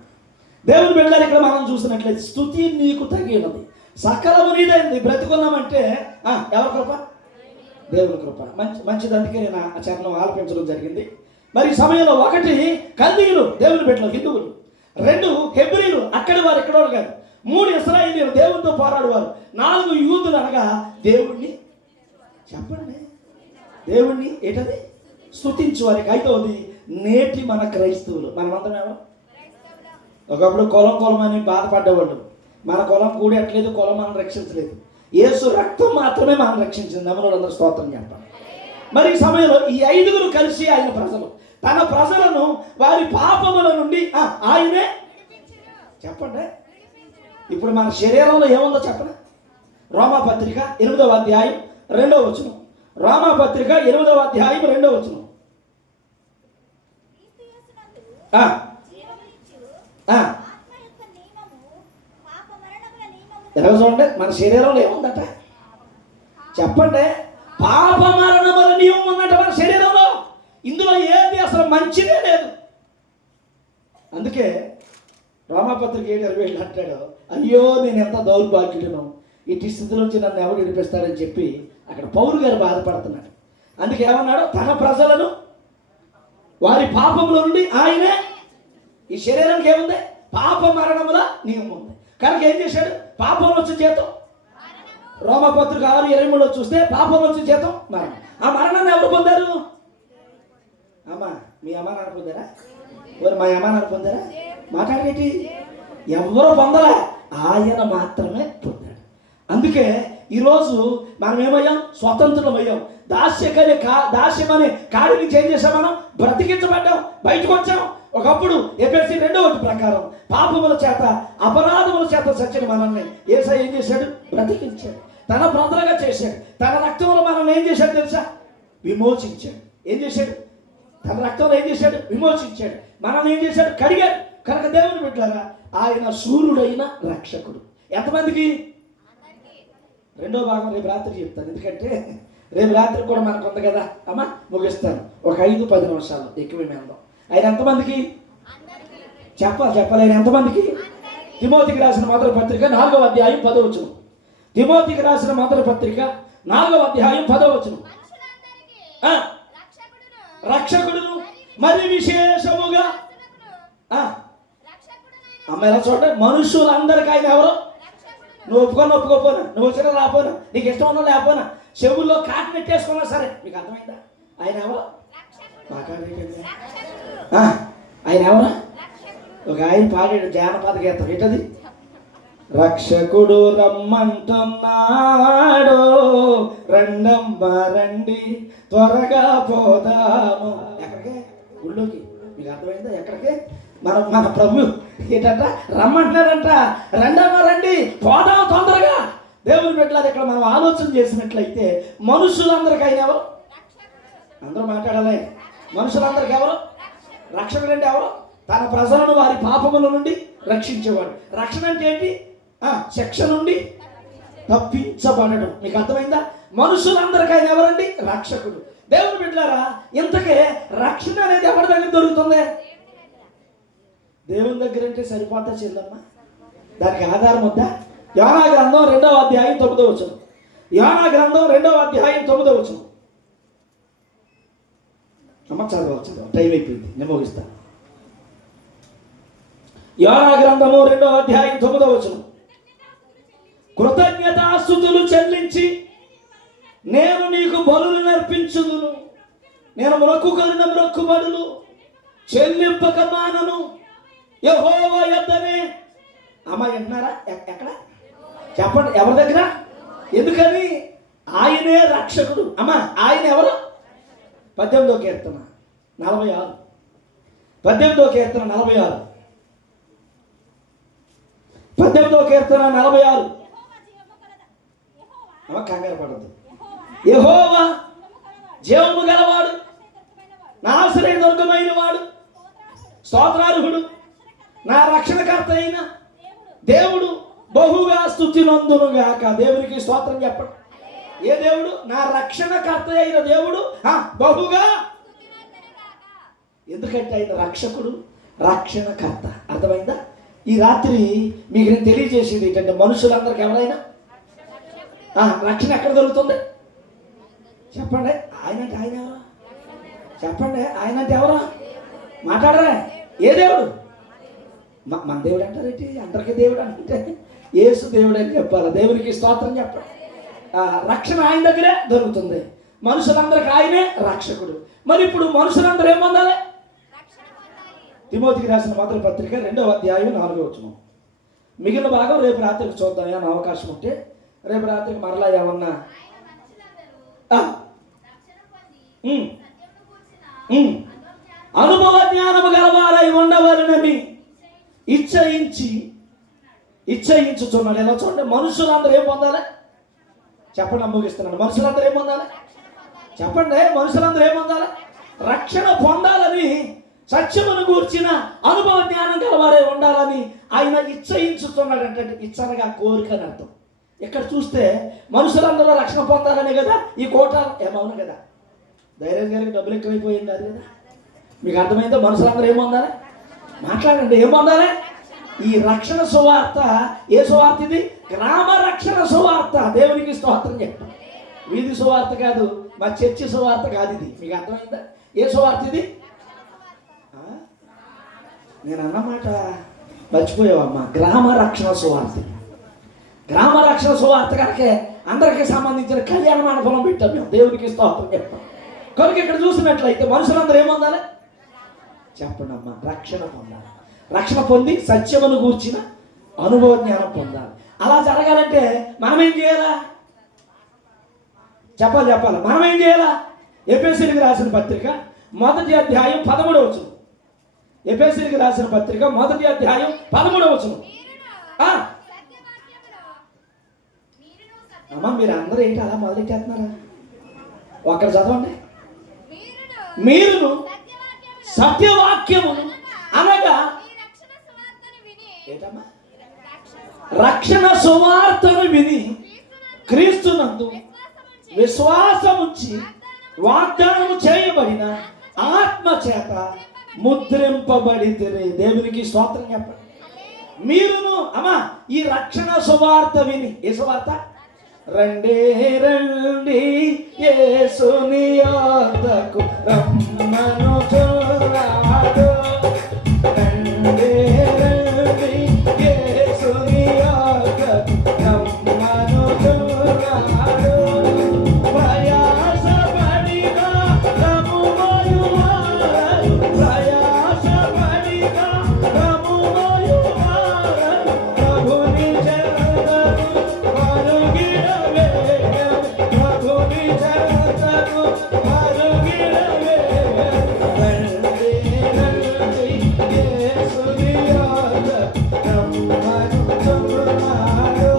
దేవుని బిడ్డలు ఇక్కడ మనం చూసినట్లయితే స్తుతి నీకు తగినది, సకలము నీదైంది. బ్రతుకున్నామంటే ఎవరి కృప? దేవుని కృప. మంచిది. అందుకే నేను ఆ చరణం ఆలపించడం జరిగింది. మరి సమయంలో 1 కల్దీయులు దేవుని బిడ్డలు హిందువులు, 2 హెబ్రీలు అక్కడి వారు ఎక్కడో కాదు, 3 ఇశ్రాయేలీయులు దేవునితో పోరాడువారు, 4 యూదులు అనగా దేవుణ్ణి చెప్పండి దేవుణ్ణి ఏంటది స్తుతించు వారికి. 5వది నేటి మన క్రైస్తవులు. మనమందరం ఎవరు? ఒకప్పుడు కులం అని బాధపడ్డవాళ్ళు. మన కులం కూడట్లేదు, కులం మనం రక్షించలేదు, యేసు రక్తం మాత్రమే మనం రక్షించింది. నమ్మనులందరూ స్తోత్రం చెప్పాలి. మరి ఈ సమయంలో ఈ 5గురు కలిసి ఆయన ప్రజలు, తన ప్రజలను వారి పాపముల నుండి ఆయనే చెప్పండి. ఇప్పుడు మన శరీరంలో ఏముందో చెప్పండి. రోమాపత్రిక 8వ అధ్యాయం 2వ వచనం. రోమాపత్రిక 8వ అధ్యాయం 2వ వచనం. ఎలా చూడండి, మన శరీరంలో ఏముందట చెప్పండి. పాప మరణముల నియమం ఉందట మన శరీరంలో. ఇందులో ఏది అసలు మంచిదే లేదు. అందుకే రోమాపత్రిక 7:27 అంటాడు, అయ్యో నేను ఎంత దౌర్భాగ్యుడను, ఇటు స్థితిలోంచి నన్ను ఎవరు విడిపిస్తాడని చెప్పి అక్కడ పౌలు గారు బాధపడుతున్నాడు. అందుకే ఏమన్నాడు, తన ప్రజలను వారి పాపముల నుండి ఆయనే. ఈ శరీరానికి ఏముంది? పాప మరణముల నియమం ఉంది. కనుక ఏం చేశాడు? పాపం వచ్చి జీతం. రోమాపత్రిక 6:23 చూస్తే పాపం వచ్చి జీతం మరణం. ఆ మరణాన్ని ఎవరు పొందారు? అమ్మా, మీ అమ్మ నాన్న పొందారా? మా అమ్మ నాన్న పొందారా? మాట్లాడేటి ఎవరు పొందలే, ఆయన మాత్రమే పొందాడు. అందుకే ఈరోజు మనం ఏమయ్యాం? స్వతంత్రం అయ్యాం. దాస్యమనే కాడిని చేంజ్ చేసాం, మనం బ్రతికించబడ్డాం, బయటకు వచ్చాం. ఒకప్పుడు ఎఫెసీ 2:1 ప్రకారం పాపముల చేత అపరాధముల చేత చచ్చిన మనల్ని యేసయ్య ఏం చేశాడు? బ్రతికించాడు, తన ప్రజలుగా చేశాడు. తన రక్తంలో మనల్ని ఏం చేశాడు తెలుసా? విమోచించాడు. ఏం చేశాడు? తన రక్తంలో ఏం చేశాడు? విమోచించాడు. మనల్ని ఏం చేశాడు? కడిగాడు. కనుక దేవుని బిడ్డలారా, ఆయన శూరుడైన రక్షకుడు. ఎంతమందికి? 2వ భాగం రేపు రాత్రి చెప్తాను, ఎందుకంటే రేపు రాత్రి కూడా మనకు ఉంది కదా. అమ్మా ముగిస్తాను, ఒక 5-10 నిమిషాలు ఎక్కువ మేందాం. ఆయన ఎంతమందికి చెప్పాలి? ఆయన ఎంతమందికి? తిమోతికి రాసిన మొదటి పత్రిక 4వ అధ్యాయం 10వ వచనం. తిమోతికి రాసిన మొదటి పత్రిక 4వ అధ్యాయం 10వ వచనం. రక్షకుడును మరి విశేషముగా అమ్మ ఎలా చూడండి, మనుషులందరికీ ఆయన ఎవరు? నువ్వు ఒప్పుకోపోనా, నువ్వు వచ్చినా రాపోనా, నీకు ఇష్టం ఉన్నా లేకపోయినా, చెవుల్లో కాటు నెట్టేసుకున్నా సరే, మీకు అర్థమైందా? ఆయన ఎవరు? ఆయన ఎవరా? ఒక ఆయన పాడాడు జానపద గీతం. ఏంటది? రక్షకుడు రమ్మంటున్నాడు, రండి త్వరగా పోదాము. ఎక్కడికి? గుళ్ళోకి. మీకు అర్థమైందా? ఎక్కడికి? మన ప్రభు ఏంటంట? రమ్మంటున్నారంట. రండి పోదాం తొందరగా. దేవుని బిడ్డలారా, ఇక్కడ మనం ఆలోచన చేసినట్లయితే మనుషులందరికీ ఆయన ఎవరు? అందరూ మాట్లాడాలి. మనుషులందరికీ ఎవరు? రక్షకుడు అంటే ఎవరు? తన ప్రజలను వారి పాపముల నుండి రక్షించేవాడు. రక్షణ అంటే ఏంటి? శిక్ష నుండి తప్పించబడడం. మీకు అర్థమైందా? మనుషులందరికీ ఆయన ఎవరండి? రక్షకుడు. దేవుని బిడ్డలారా, ఇంతకే రక్షణ అనేది ఎవరి దగ్గర దొరుకుతుంది? దేవుని దగ్గర అంటే సరిపోతా చెల్లమ్మ? దానికి ఆధారం వద్దా? యోనా గ్రంథం 2వ అధ్యాయం 9వ వచనం. యోనా గ్రంథం 2వ అధ్యాయం 9వ వచనం. అమ్మ చదవచ్చు, టైం అయిపోయింది, నేను ముగిస్తాను. యోనా గ్రంథము 2వ అధ్యాయం 9వ వచనం. కృతజ్ఞతాస్తుతులు చెల్లించి నేను నీకు బలులు నర్పించుదును, నేను మొక్కుకొనిన మొక్కుబడులు చెల్లింపక మానను, యెహోవా యొద్దనే. అమ్మ వింటున్నారా? ఎక్కడ చెప్పండి, ఎవరి దగ్గర? ఎందుకని? ఆయనే రక్షకుడు. అమ్మ ఆయన ఎవరు? 18వ కీర్తన 46. 18వ కీర్తన 46. 18వ కీర్తన 46. అమ్మ కంగారు పడద్దు. యెహోవా జీవము గలవాడు, నా ఆశ్రయ దుర్గమైన వాడు, స్తోత్రార్హుడు, నా రక్షణకర్త అయిన దేవుడు బహుగా స్తుతి నందునుగాక. దేవునికి స్తోత్రం చెప్పండి. ఏ దేవుడు? నా రక్షణకర్త అయిన దేవుడు బహుగా. ఎందుకంటే ఆయన రక్షకుడు, రక్షణకర్త. అర్థమైందా? ఈ రాత్రి మీకు నేను తెలియజేసేది ఏంటంటే, మనుషులందరికీ ఎవరైనా రక్షణ ఎక్కడ దొరుకుతుంది? చెప్పండి. ఆయన అంటే ఆయన ఎవరు? చెప్పండి. ఆయన అంటే ఎవరు? మాట్లాడరా? ఏ దేవుడు? మన దేవుడు అంటారేంటి? అందరికీ దేవుడు అంటే యేసు దేవుడు అని చెప్పాలి. దేవునికి స్తోత్రం చెప్పండి. రక్షణ ఆయన దగ్గరే దొరుకుతుంది. మనుషులందరికీ ఆయనే రక్షకుడు. మరి ఇప్పుడు మనుషులందరూ ఏం పొందాలి? తిమోతికి రాసిన మొదటి పత్రిక 2వ అధ్యాయం 4వ వచనం. మిగిలిన భాగం రేపు రాత్రికి చూద్దాం, ఏమైనా అవకాశం ఉంటే. రేపు రాత్రికి మరలా ఏమన్నా అనుభవ జ్ఞానము గలవారై ఉండవలనని ఇచ్చయించుచున్నాడు. ఎలా చూడండి, మనుషులందరూ ఏం పొందాలి? చెప్పండి, ముగిస్తున్నాను. మనుషులందరూ ఏం పొందాలి? చెప్పండి. మనుషులందరూ ఏం పొందాలి? రక్షణ పొందాలని, సత్యమును గూర్చిన అనుభవ జ్ఞానం గలవారై ఉండాలని ఆయన ఇచ్చయించుతున్నాడు. అంటే ఇచ్చనగా కోరిక అని అర్థం. ఇక్కడ చూస్తే మనుషులందరూ రక్షణ పొందాలనే కదా ఈ కోట. ఏమవును కదా, ధైర్యం గారికి డబ్బులు ఎక్కువైపోయింది కాదు కదా. మీకు అర్థమైందో? మనుషులందరూ ఏం పొందాలి? మాట్లాడండి. ఏం పొందాలి? ఈ రక్షణ సువార్త. ఏ సువార్త ఇది? గ్రామ రక్షణ సువార్త. దేవునికి స్తోత్రం చెప్పండి. వీధి సువార్త కాదు, మా చర్చి సువార్త కాదు ఇది. మీకు అర్థమైందా? ఏ సువార్త ఇది? నేను అన్నమాట మర్చిపోయావమ్మా. గ్రామ రక్షణ సువార్త. గ్రామ రక్షణ సువార్త కనుకే అందరికీ సంబంధించిన కళ్యాణ మండపం పెట్టాం మేము. దేవునికి స్తోత్రం చెప్పాం. కనుక ఇక్కడ చూసినట్లయితే మనుషులందరూ ఏం పొందాలి? చెప్పండి అమ్మా. రక్షణ పొందాలి. రక్షణ పొంది సత్యమును గూర్చిన అనుభవ జ్ఞానం పొందాలి. అలా జరగాలంటే మనం ఏం చేయాలా? చెప్పాలి. మనం ఏం చేయాలా? ఎఫెసీయులకు రాసిన పత్రిక 1వ అధ్యాయం 13వ వచనం. ఎఫెసీయులకు రాసిన పత్రిక 1వ అధ్యాయం 13వ వచనం. అమ్మ మీరు అందరూ ఏంటి అలా మొదలెట్టేస్తున్నారా? ఒక్కడ చదవండి. మీరును సత్యవాక్యమును అనగా ఏంటమ్మా? రక్షణ సువార్తను విని క్రీస్తునందు విశ్వాసముంచి వాగ్దానము చేయబడిన ఆత్మ చేత ముద్రింపబడితే. దేవునికి స్తోత్రం చెప్పండి. మీరును అమ్మా ఈ రక్షణ సువార్త విని. ఏ సువార్త? రండి రండి యేసుని యొద్దకు రమ్మనుచున్నాడు. రండి రండి యేసుని యొద్దకు రమ్మనుచున్నాడు. ప్రయాసపడిన రమ్ముమయువారు, ప్రయాసపడిన రమ్ముమయువారు, ప్రభుని చెంతకు మరుగిడవే, ప్రభుని చెంతకు మరుగిడవే. రండి రండి యేసుని యొద్దకు రమ్మనుచున్నాడు.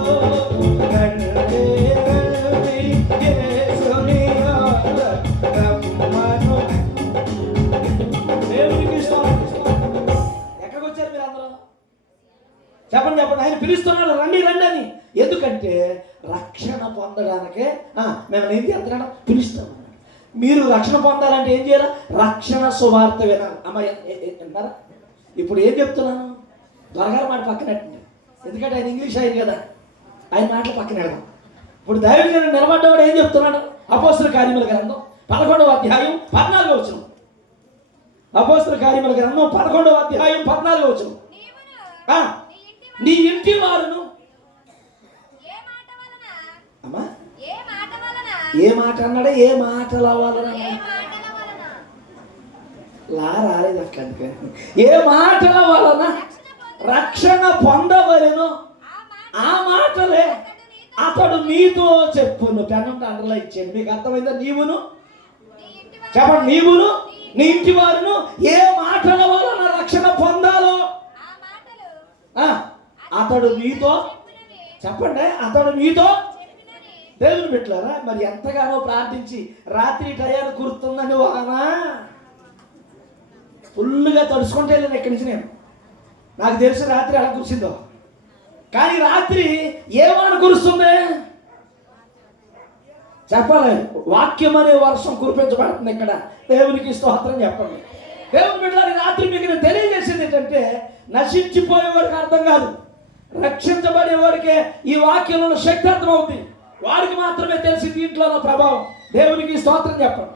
రండి రండి యేసుని యొద్దకు రమ్మను. దేవునికి స్తోత్రం. ఎక్కడికి వచ్చారు మీరు అందరూ? చెప్పండి. ఆయన పిలుస్తున్నాడు రండి రండి అని. ఎందుకంటే రక్షణ పొందడానికే మేము ఏం చేస్తున్నాడు? పిలుస్తామన్నాడు. మీరు రక్షణ పొందాలంటే ఏం చేయాలి? రక్షణ సువార్త వినాలి. అమ్మాయి విన్నారా? ఇప్పుడు ఏం చెప్తున్నాను? దొరగారు మాట పక్కన పెట్టండి, ఎందుకంటే ఆయన ఇంగ్లీష్ ఆయన కదా, ఆయన మాటలు పక్కన పెడదాం. ఇప్పుడు దైవజనుడు నిలబడ్డవాడు ఏం చెప్తున్నాడు? అపోస్తల కార్యముల గ్రంథం 11వ అధ్యాయం 14వ వచనం. అపోస్తల కార్యముల గ్రంథం 11వ అధ్యాయం 14వ వచనం. నీ ఇంటి వారును అమ్మా ఏ మాట అన్నాడా? ఏ మాటల వలన రాలేదు అక్క, అందుకని ఏ మాటల వలన రక్షణ పొందవలెను ఆ మాటలే అతడు మీతో చెప్పును. పెన్నంటే అందులో ఇచ్చాడు. మీకు అర్థమైందా? నీవును చెప్పండి, నీవును నీ ఇంటి వారును ఏ మాటల వలన రక్షణ పొందాలో అతడు మీతో చెప్పండి, అతడు మీతో. దేవుని పెట్టారా? మరి ఎంతగానో ప్రార్థించి రాత్రి టయాన్ని కురుతుందని వానా ఫుల్గా తడుచుకుంటే వెళ్ళాను ఇక్కడి నుంచి. నేను నాకు తెలిసి రాత్రి అలా కురిసిందో, కానీ రాత్రి ఏమని కురుస్తుంది చెప్పాలి? వాక్యం అనే వర్షం కురిపించబడుతుంది ఇక్కడ. దేవునికి స్తోత్రం చెప్పండి. దేవుని బిడ్డలారా, రాత్రి మీకు నేను తెలియజేసింది ఏంటంటే, నశించిపోయేవాడికి అర్థం కాదు, రక్షించబడేవాడికే ఈ వాక్యంలో శక్తి అర్థమవుతుంది. వాడికి మాత్రమే తెలిసి దీంట్లో ప్రభావం. దేవునికి స్తోత్రం చెప్పండి.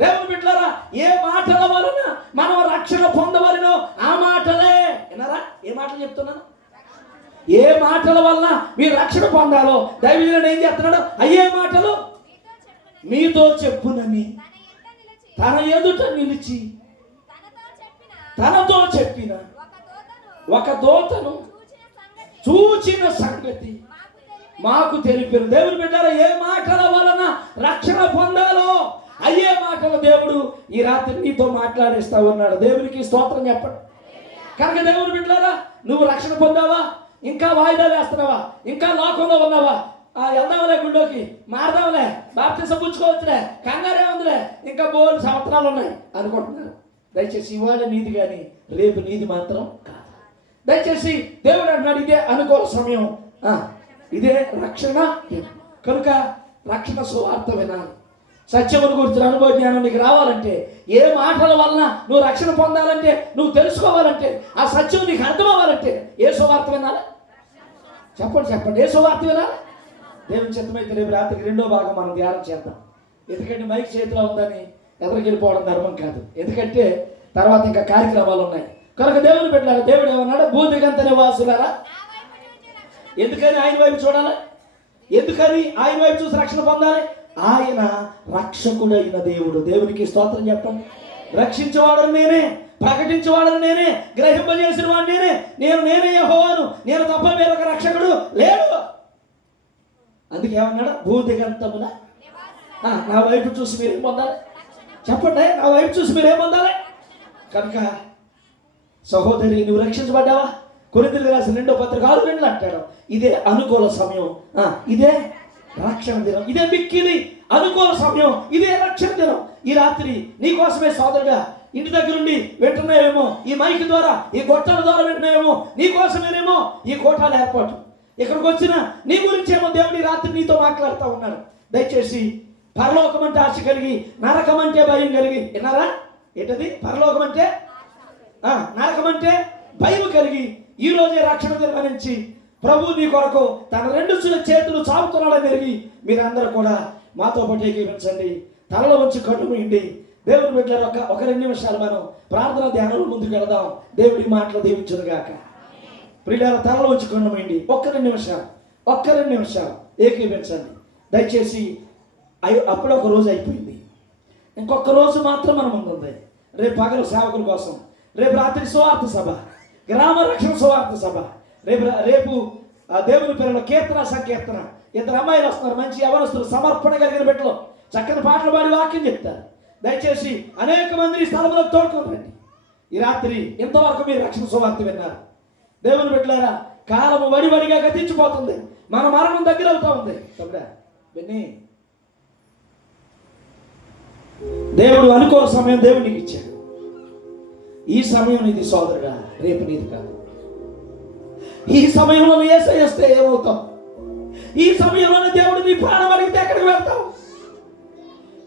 దేవుని బిడ్డలారా, ఏ మాటల వలన మనం రక్షణ పొందవలనో ఆ మాటలే విన్నారా? ఏ మాటలు చెప్తున్నాను? ఏ మాటల వల్ల మీరు రక్షణ పొందాలో దైవజనుడు ఏం చెప్తున్నాడు? అయ్యే మాటలు మీతో చెప్పునని తన ఎదుట నిలిచి తనతో చెప్పిన ఒక దూతను చూచిన సంగతి మాకు తెలిపిన. దేవుని బిడ్డలారా, ఏ మాటల వలన రక్షణ పొందాలో అయ్యే మాటలు దేవుడు ఈ రాత్రి నీతో మాట్లాడేస్తా ఉన్నాడు. దేవునికి స్తోత్రం చెప్పండి. కనుక దేవుని బిడ్డలారా, నువ్వు రక్షణ పొందావా? ఇంకా వాయిదా వేస్తున్నావా? ఇంకా లోకంలో ఉన్నావా? వెళ్దాంలే, గుళ్ళోకి మారదాంలే, బాప్తిసం పుచ్చుకోవచ్చులే, కంగారే ఉందిలే, ఇంకా 3 సంవత్సరాలు ఉన్నాయి అనుకుంటున్నారు. దయచేసి ఇవాళ నీది కానీ రేపు నీది మాత్రం కాదు. దయచేసి దేవుడు అంటున్నాడు, ఇదే అనుకూల సమయం, ఇదే రక్షణ. కనుక రక్షణ సువార్త వినాలి. సత్యమును గురించి అనుభవ జ్ఞానం నీకు రావాలంటే, ఏ మాటల వలన నువ్వు రక్షణ పొందాలంటే, నువ్వు తెలుసుకోవాలంటే, ఆ సత్యం నీకు అర్థం అవ్వాలంటే ఏ సువార్త వినాలి? చెప్పండి, ఏ సువార్త వినాలి? దేవుని చిత్తమైతే రేపు రాత్రికి 2వ భాగం మనం ధ్యానం చేద్దాం. ఎందుకంటే మైక్ చేతిలో ఉందని ఎదురుకి వెళ్ళిపోవడం ధర్మం కాదు. ఎందుకంటే తర్వాత ఇంకా కార్యక్రమాలు ఉన్నాయి. కనుక దేవుని పెట్టాలి. దేవుడు ఏమన్నాడు? భూదిగంత నివాసులారా. ఎందుకని ఆయన వైపు చూడాలి? ఎందుకని ఆయన వైపు చూసి రక్షణ పొందాలి? ఆయన రక్షకుడైన దేవుడు. దేవునికి స్తోత్రం చెప్పండి. రక్షించేవాడని నేనే, ప్రకటించేవాడని నేనే, గ్రహింపజేసిన వాడు నేనే యెహోవాను, నేను తప్ప వేరొక రక్షకుడు లేడు. అందుకే ఏమన్నాడు? భూదిగంతముల నా వైపు చూసి మీరేం పొందాలి? చెప్పండి, నా వైపు చూసి మీరేం పొందాలి? కనుక సహోదరి, నువ్వు రక్షించబడ్డావా? కొరింథీయులకు రాసిన 2వ పత్రిక 6:2 అంటాడు, ఇదే అనుకూల సమయం, ఇదే రక్షణ దినం, ఇదే మిక్కిలి అనుకూల సమయం, ఇదే రక్షణ దినం. ఈ రాత్రి నీ కోసమే సోదరుగా ఇంటి దగ్గర నుండి వింటున్నావేమో, ఈ మైక్ ద్వారా, ఈ గొట్టాల ద్వారా వింటున్నావేమో, నీ కోసమేనేమో ఈ కోటాల ఏర్పాటు. ఇక్కడికి వచ్చిన నీ గురించేమో దేవుడి రాత్రి నీతో మాట్లాడుతూ ఉన్నాడు. దయచేసి పరలోకం అంటే ఆశ కలిగి, నరకం అంటే భయం కలిగి, విన్నారా? ఏంటది? పరలోకం అంటే నరకం అంటే భయం కలిగి ఈ రోజే రక్షణ దినం నుంచి ప్రభు నీ కొరకు తన 2 చేతులు చాపుతున్నాడని ఎరిగి మీరందరూ కూడా మాతో పాటు ఏకీవించండి. తలలో వచ్చి కళ్ళు మూయండి. దేవుని బిడ్డల ఒక 2 నిమిషాలు మనం ప్రార్థన ధ్యానంలో ముందుకు వెళదాం. దేవుడి మాటలు దీవించును గాక. ప్రియులార, తలలో వచ్చి కళ్ళు మూయండి. ఒక్క 2 నిమిషాలు ఏకీవించండి దయచేసి. అప్పుడే ఒక రోజు అయిపోయింది, ఇంకొక రోజు మాత్రం మన ముందు ఉంది. రేపు పగలు సేవకుల కోసం, రేపు రాత్రి సువార్త సభ, గ్రామ రక్షణ సువార్త సభ, రేపు దేవుని పేరులో కీర్తన సంకీర్తన. 2 అమ్మాయిలు వస్తున్నారు, మంచి యవనస్తులు, సమర్పణ కలిగిన బిడ్డలు, చక్కని పాటలు పాడి వాక్యం చెప్తారు. దయచేసి అనేక మంది స్థలంలో తోడుకొని రండి. ఈ రాత్రి ఇంతవరకు మీరు రక్షణ సువార్త విన్నారు. దేవుని బిడ్డలారా, కాలము వడివడిగా గతించిపోతుంది, మన మరణం దగ్గర అవుతా ఉంది. విని దేవుడు అనుకూల సమయం దేవుడికి ఇచ్చాడు. ఈ సమయం నీది సోదరుడా, రేపు నీది కాదు. ఈ సమయంలో యేసయ్యేస్తే ఏమవుతాం? ఈ సమయంలోనే దేవుడు నీ ప్రాణం అడిగితే ఎక్కడికి వెళ్తావు?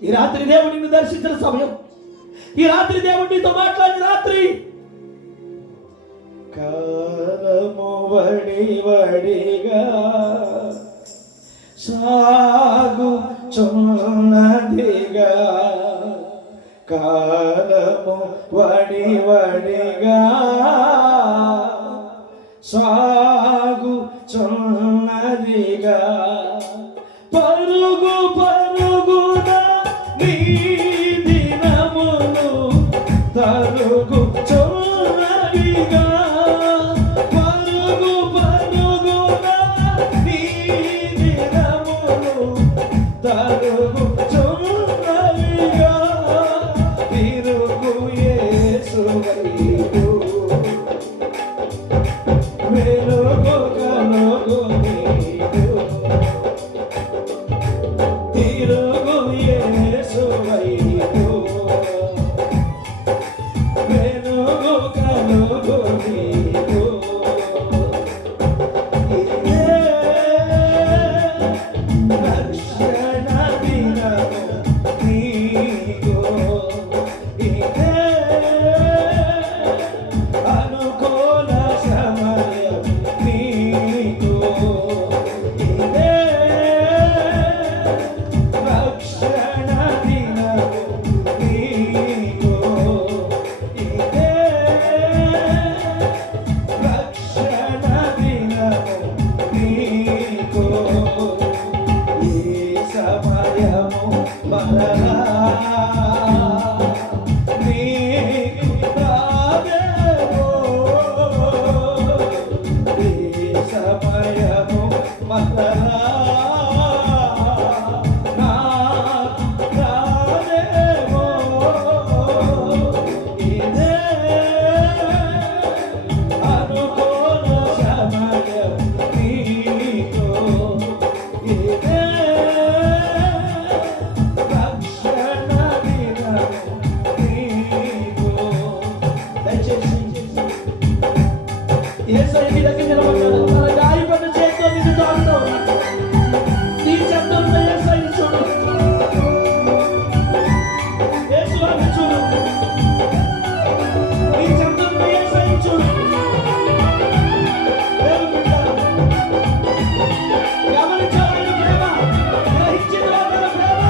ఈ రాత్రి దేవుడిని దర్శించిన సమయం, ఈ రాత్రి దేవుడితో మాట్లాడిన రాత్రి. కాలము వడి వడిగా సాగుచున్నదిగా, కాలము వడి వడిగా సాగుచున్నదిగా, పరుగు పరుగున నీ దినములు తరుగుచున్నవిగా, పరుగు పరుగున నీ దినములు తరుగుచున్నవిగా, తిరుగు యేసు వైపు వెలుగు కలుగు నీకు, తిరుగు యేసు వైపు వెలుగు కలుగు నీకు. ఇదే రక్షణ దినము నీకు, ఇదే అనుకూల సమయం నీకు, ఇదే రక్షణ దినము నీకు, ఇదే రక్షణ దినము నీకు. ఈ సమయము మరలా నీకు రాదేమో, ఈ సమయము మరలా నాకు రాదేమో, ఇదే అనుకోన సమయం నీకు, ఇదే రక్షణ దినము నీకు. దయచేసి యేసయ్య నీ దగ్గర నిలబడ్డాడు. తన గాయపడిన చేతితో నిన్ను తాకుతూ ఉన్నాడు. నీ శబ్దంతో యేసయ్యని చూడు, యేసు వారిని చూడు, నీ శబ్దంతో యేసయ్యని చూడు. దేవుని బిడ్డ, గమనించాలి ప్రేమ, గ్రహించిన వాళ్ళ ప్రేమ.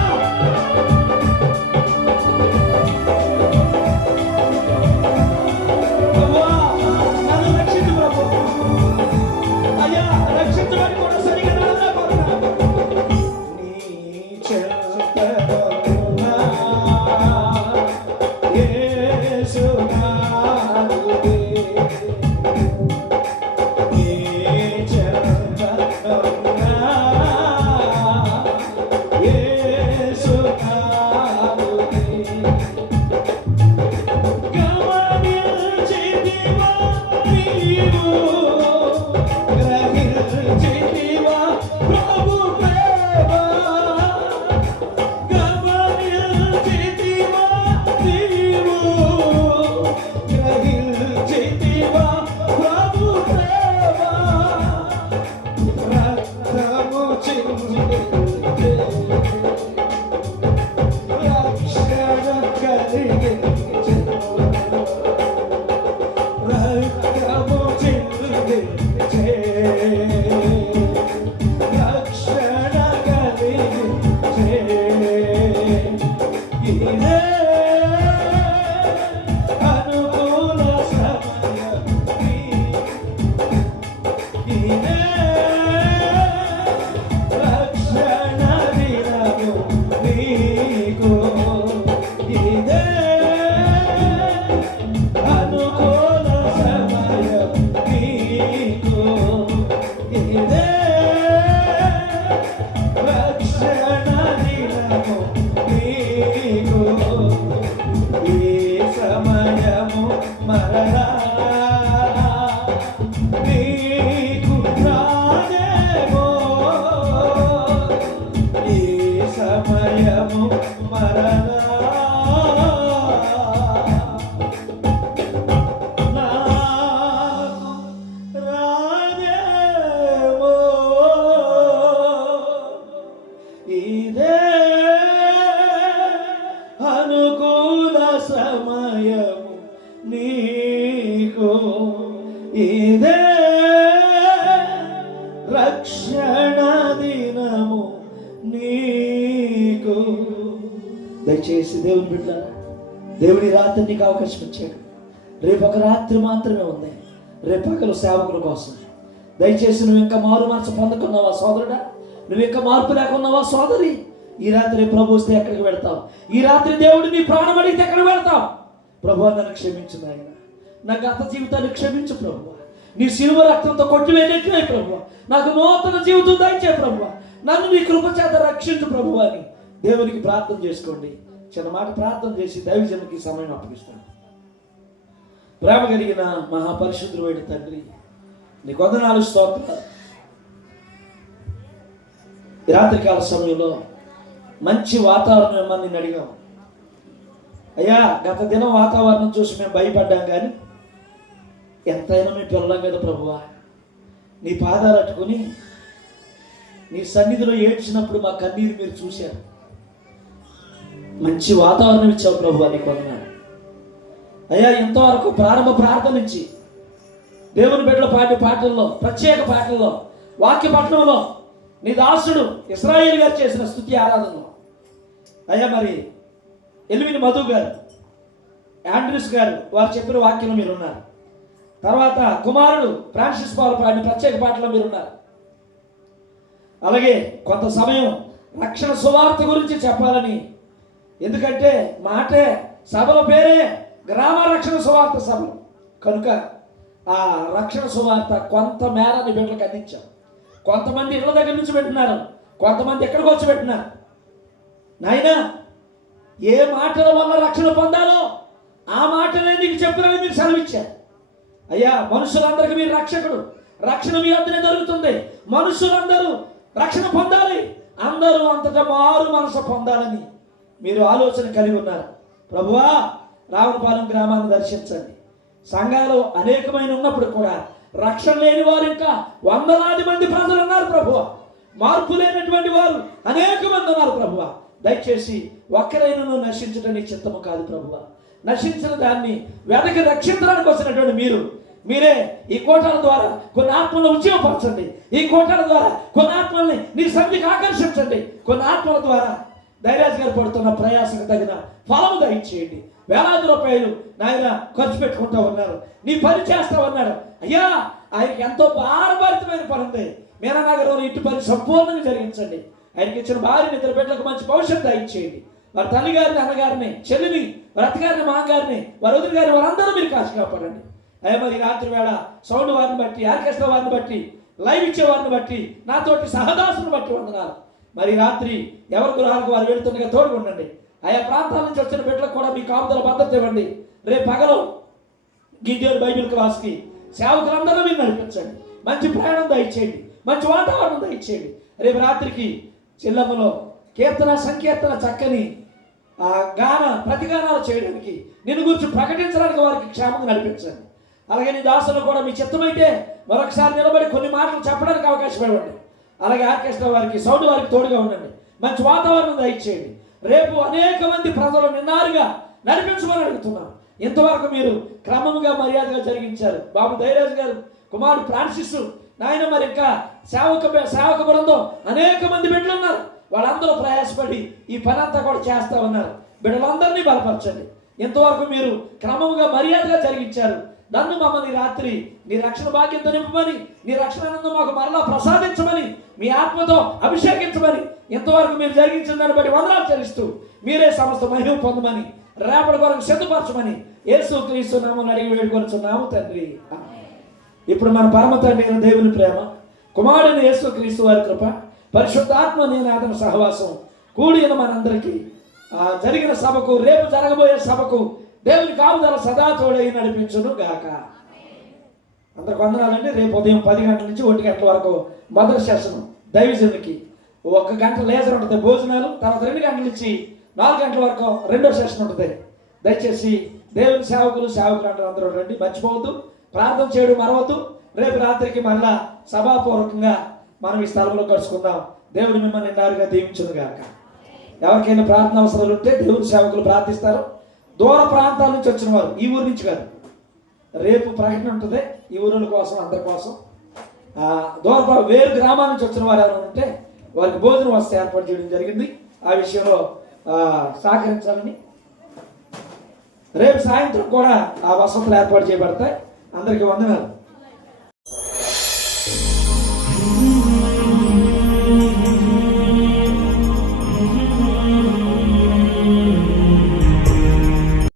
ప్రభువా, నన్ను రక్షించు ప్రభు. అయ్యా, రక్షించమని కూడా సరిగా నాదా పడతా. నీ చెంతనున్నా యేసు నాదుడే, నీ చెంతనున్నా యేసు నాదుడే. గమనించితివా నీవు, గ్రహించితివా ప్రభు ప్రేమ, గమనించితివా నీవు, గ్రహించితివా ప్రభు ప్రేమ, రక్తము చిందించే రక్షణ కలిగించే, రక్తము చిందించే రక్షణ కలిగించే, ఇదే అనుకూల సమయం నీకు, ఇదే రక్షణ దినము నీకు, ఇదే అనుకూల సమయం నీకు, ఇదే రక్షణ దినము నీకు. ఈ సమయము మరలా నీకు రాదేమో, ఈ సమయము మరలా నాకు రాదేమో, ఇదే నీకు ఇదే రక్షణ దినము నీకు. దయచేసి దేవుని బిడ్డ, దేవుని రాత్రి నీకు అవకాశం ఇచ్చాడు. రేపు ఒక రాత్రి మాత్రమే ఉంది, రేపు పగలు సేవకుల కోసం. దయచేసి నువ్వు ఇంకా మారు మనసు పొందుకున్నావా సోదరుడా? నువ్వు ఇంకా మార్పు లేకున్నావా సోదరి? ఈ రాత్రి ప్రభు వస్తే ఎక్కడికి వెళ్తావు? ఈ రాత్రి దేవుడు నీ ప్రాణం అడిగితే ఎక్కడికి వెళ్తావు? ప్రభు నన్ను క్షమించు నాయన, నా గత జీవితాన్ని క్షమించు ప్రభు, నీ శిలువ రక్తంతో కొట్టివేయనట్లే ప్రభు, నాకు నూతన జీవితం దయచే ప్రభు, నన్ను నీ కృప చేత రక్షించు ప్రభు అని దేవునికి ప్రార్థన చేసుకోండి. చిన్న మాట ప్రార్థన చేసి దైవజనునికి సమయం అప్పగిస్తాను. ప్రేమ కలిగిన మహాపరిశుద్ధుడైన తండ్రి, నీ వందనాలు, స్తోత్రాలు. ఈ రాత్రికాల సమయంలో మంచి వాతావరణం ఏమని నేను అడిగాం అయ్యా. గత దినం వాతావరణం చూసి మేము భయపడ్డాం, కానీ ఎంతైనా మీ పిల్లల మీద ప్రభువా నీ పాదాలు అట్టుకుని నీ సన్నిధిలో ఏడ్చినప్పుడు మా కన్నీరు మీరు చూశారు. మంచి వాతావరణం ఇచ్చావు ప్రభువా, నీకు వందనాలు అయ్యా. ఇంతవరకు ప్రారంభ ప్రార్థన నుంచి దేవుని బిడ్డల పాడే పాటల్లో, ప్రత్యేక పాటల్లో, వాక్య పట్టణంలో నీ దాసుడు ఇశ్రాయేలు గారు చేసిన స్తుతి ఆరాధనలో అయ్యా, మరి ఎలిమిని మధు గారు, ఆండ్రూస్ గారు వారు చెప్పిన వాక్యంలో మీరు ఉన్నారు. తర్వాత కుమారుడు ఫ్రాన్సిస్ పాల్ పాడిన ప్రత్యేక పాటలో మీరు ఉన్నారు. అలాగే కొంత సమయం రక్షణ సువార్త గురించి చెప్పాలని, ఎందుకంటే మాటే సభల పేరే గ్రామ రక్షణ సువార్త సభ కనుక ఆ రక్షణ సువార్త కొంత మేర నీ బిడ్డలకు అందించాం. కొంతమంది ఇళ్ళ దగ్గర నుంచి పెట్టినారు, కొంతమంది ఎక్కడికి వచ్చి పెట్టినారు. నాయనా, ఏ మాటల వల్ల రక్షణ పొందాలో ఆ మాటలే నీకు చెప్పినవి మీరు సెలవిచ్చారు అయ్యా. మనుషులందరికీ మీరు రక్షకుడు, రక్షణ మీ వద్దనే జరుగుతుంది. మనుషులందరూ రక్షణ పొందాలి, అందరూ అంతటా మారు మనసు పొందాలని మీరు ఆలోచన కలిగి ఉన్నారు. ప్రభువా, రావులపాలెం గ్రామాన్ని దర్శించండి. సంఘాలు అనేకమైన ఉన్నప్పుడు కూడా రక్షణ లేని వారు ఇంకా వందలాది మంది ప్రజలు ఉన్నారు ప్రభువా. మార్పు లేనటువంటి వారు అనేక మంది ఉన్నారు ప్రభువా. దయచేసి ఒక్కరైనా నశించడం నీ చిత్తము కాదు ప్రభువా. నశించిన దాన్ని వెనక్కి రక్షించడానికి వచ్చినటువంటి మీరే ఈ కోటాల ద్వారా కొన్ని ఆత్మలను ఉద్యోగపరచండి. ఈ కోటాల ద్వారా కొన్ని ఆత్మల్ని నీ సన్నిధికి ఆకర్షించండి. కొన్ని ఆత్మల ద్వారా ధైర్యాజ్ గారు పడుతున్న ప్రయాసకు తగిన ఫలం దయచేయండి. వేలాది రూపాయలు నాయన ఖర్చు పెట్టుకుంటా ఉన్నారు, నీ పని చేస్తా ఉన్నారు అయ్యా. ఆయనకి ఎంతో భారభరితమైన పని ఉంది. మీరానగరంలో ఇంటి పని సంపూర్ణంగా జరిగించండి. ఆయనకి ఇచ్చిన భార్యని, ఇద్దరు బిడ్డలకు మంచి భవిష్యత్తు దయచేయండి. వారి తల్లి గారిని, అన్నగారిని, చెల్లిని, వారి అత్తగారిని, మామగారిని, వారి వదిలి గారిని, వారందరూ మీరు కాచి కాపాడండి అయ్యా. మరి రాత్రి వేళ సౌండ్ వారిని బట్టి, ఆర్కెస్ట్రా వారిని బట్టి, లైవ్ ఇచ్చే వారిని బట్టి, నాతోటి సహదాసుని బట్టి వందనాలు. మరి రాత్రి ఎవరి గృహాలకు వారు వెళుతుండగా తోడుగా ఉండండి ఆయా. ప్రాంతాల నుంచి వచ్చిన బిడ్డలకు కూడా మీ కాపుదల భద్రత ఇవ్వండి. రేపు పగలు గిద్యోని బైబిల్ క్లాస్కి సేవకులందరూ మీరు నడిపించండి. మంచి ప్రయాణం దయచేయండి, మంచి వాతావరణం దయచేయండి. రేపు రాత్రికి చిల్లమ్మలో కీర్తన, సంకీర్తన, చక్కని గాన ప్రతిగానాలు చేయడానికి, నిన్ను గురించి ప్రకటించడానికి వారికి క్షేమంగా నడిపించండి. అలాగే నీ దాసులు కూడా మీ చిత్తమైతే మరొకసారి నిలబడి కొన్ని మాటలు చెప్పడానికి అవకాశం ఇవ్వండి. అలాగే ఆర్కెస్ట్రా వారికి, సౌండ్ వారికి తోడుగా ఉండండి. మంచి వాతావరణం దయచేయండి. రేపు అనేక మంది ప్రజలు నిన్నారుగా నడిపించమని అడుగుతున్నాం. ఇంతవరకు మీరు క్రమంగా మర్యాదగా జరిగించారు. బాబు ధైర్యాజ్ గారు, కుమారుడు ఫ్రాన్సిస్, నాయన మరి ఇంకా సేవక బృందం అనేక మంది బిడ్డలు ఉన్నారు. వాళ్ళందరూ ప్రయాసపడి ఈ పని అంతా కూడా చేస్తూ ఉన్నారు. బిడ్డలందరినీ బలపరచండి. ఇంతవరకు మీరు క్రమంగా మర్యాదగా జరిగించారు. నన్ను, మమ్మల్ని రాత్రి నీ రక్షణ భాగ్యంతో నింపమని, నీ రక్షణానందం మాకు మరలా ప్రసాదించమని, మీ ఆత్మతో అభిషేకించమని ఇంతవరకు మీరు జరిగించిన దాన్ని బట్టి వందనాలు చెల్లిస్తూ మీరే సమస్త మహిమ పొందమని, రేపటి కొరకు సిద్ధపరచమని యేసుక్రీస్తు నామమున అడిగి వేడుకొనుచున్నాము తండ్రి. ఇప్పుడు మన పరమ తండ్రి అయిన దేవుని ప్రేమ, కుమారుడైన యేసుక్రీస్తు వారి కృప, పరిశుద్ధాత్మ నేనాదన సహవాసం కూడిన మనందరికీ జరిగిన సభకు, రేపు జరగబోయే సభకు దేవుని కాపుదల సదా తోడై నడిపించును గాక. అందరికి వందనాలండి. రేపు ఉదయం 10 గంటల నుంచి 1 గంటల వరకు మొదటి సెషన్ దైవజనునికి 1 గంట లేజర్ ఉంటుంది భోజనాలు. తర్వాత 2 గంటల నుంచి 4 గంటల వరకు రెండో సెషన్ ఉంటుంది. దయచేసి దేవుని సేవకులు అందరూ రండి, మర్చిపోవద్దు. ప్రార్థన చేయడం మరవద్దు. రేపు రాత్రికి మళ్ళా సభాపూర్వకంగా మనం ఈ స్థలంలో కలుసుకుందాం. దేవుడు మిమ్మల్ని నిండారుగా దీవించును గాక. ఎవరికైనా ప్రార్థన అవసరాలు ఉంటే దేవుని సేవకులు ప్రార్థిస్తారు. దూర ప్రాంతాల నుంచి వచ్చిన వారు, ఈ ఊరు నుంచి కాదు, రేపు ప్రకటన ఉంటుంది ఈ ఊరుల కోసం, అందరి కోసం. వేరు గ్రామాల నుంచి వచ్చిన వారు ఎవరైనా ఉంటే వారికి భోజనం వస్తే ఏర్పాటు చేయడం జరిగింది. ఆ విషయంలో సహకరించాలని. రేపు సాయంత్రం కూడా ఆ వసతులు ఏర్పాటు చేయబడతాయి. అందరికీ వందనాలు.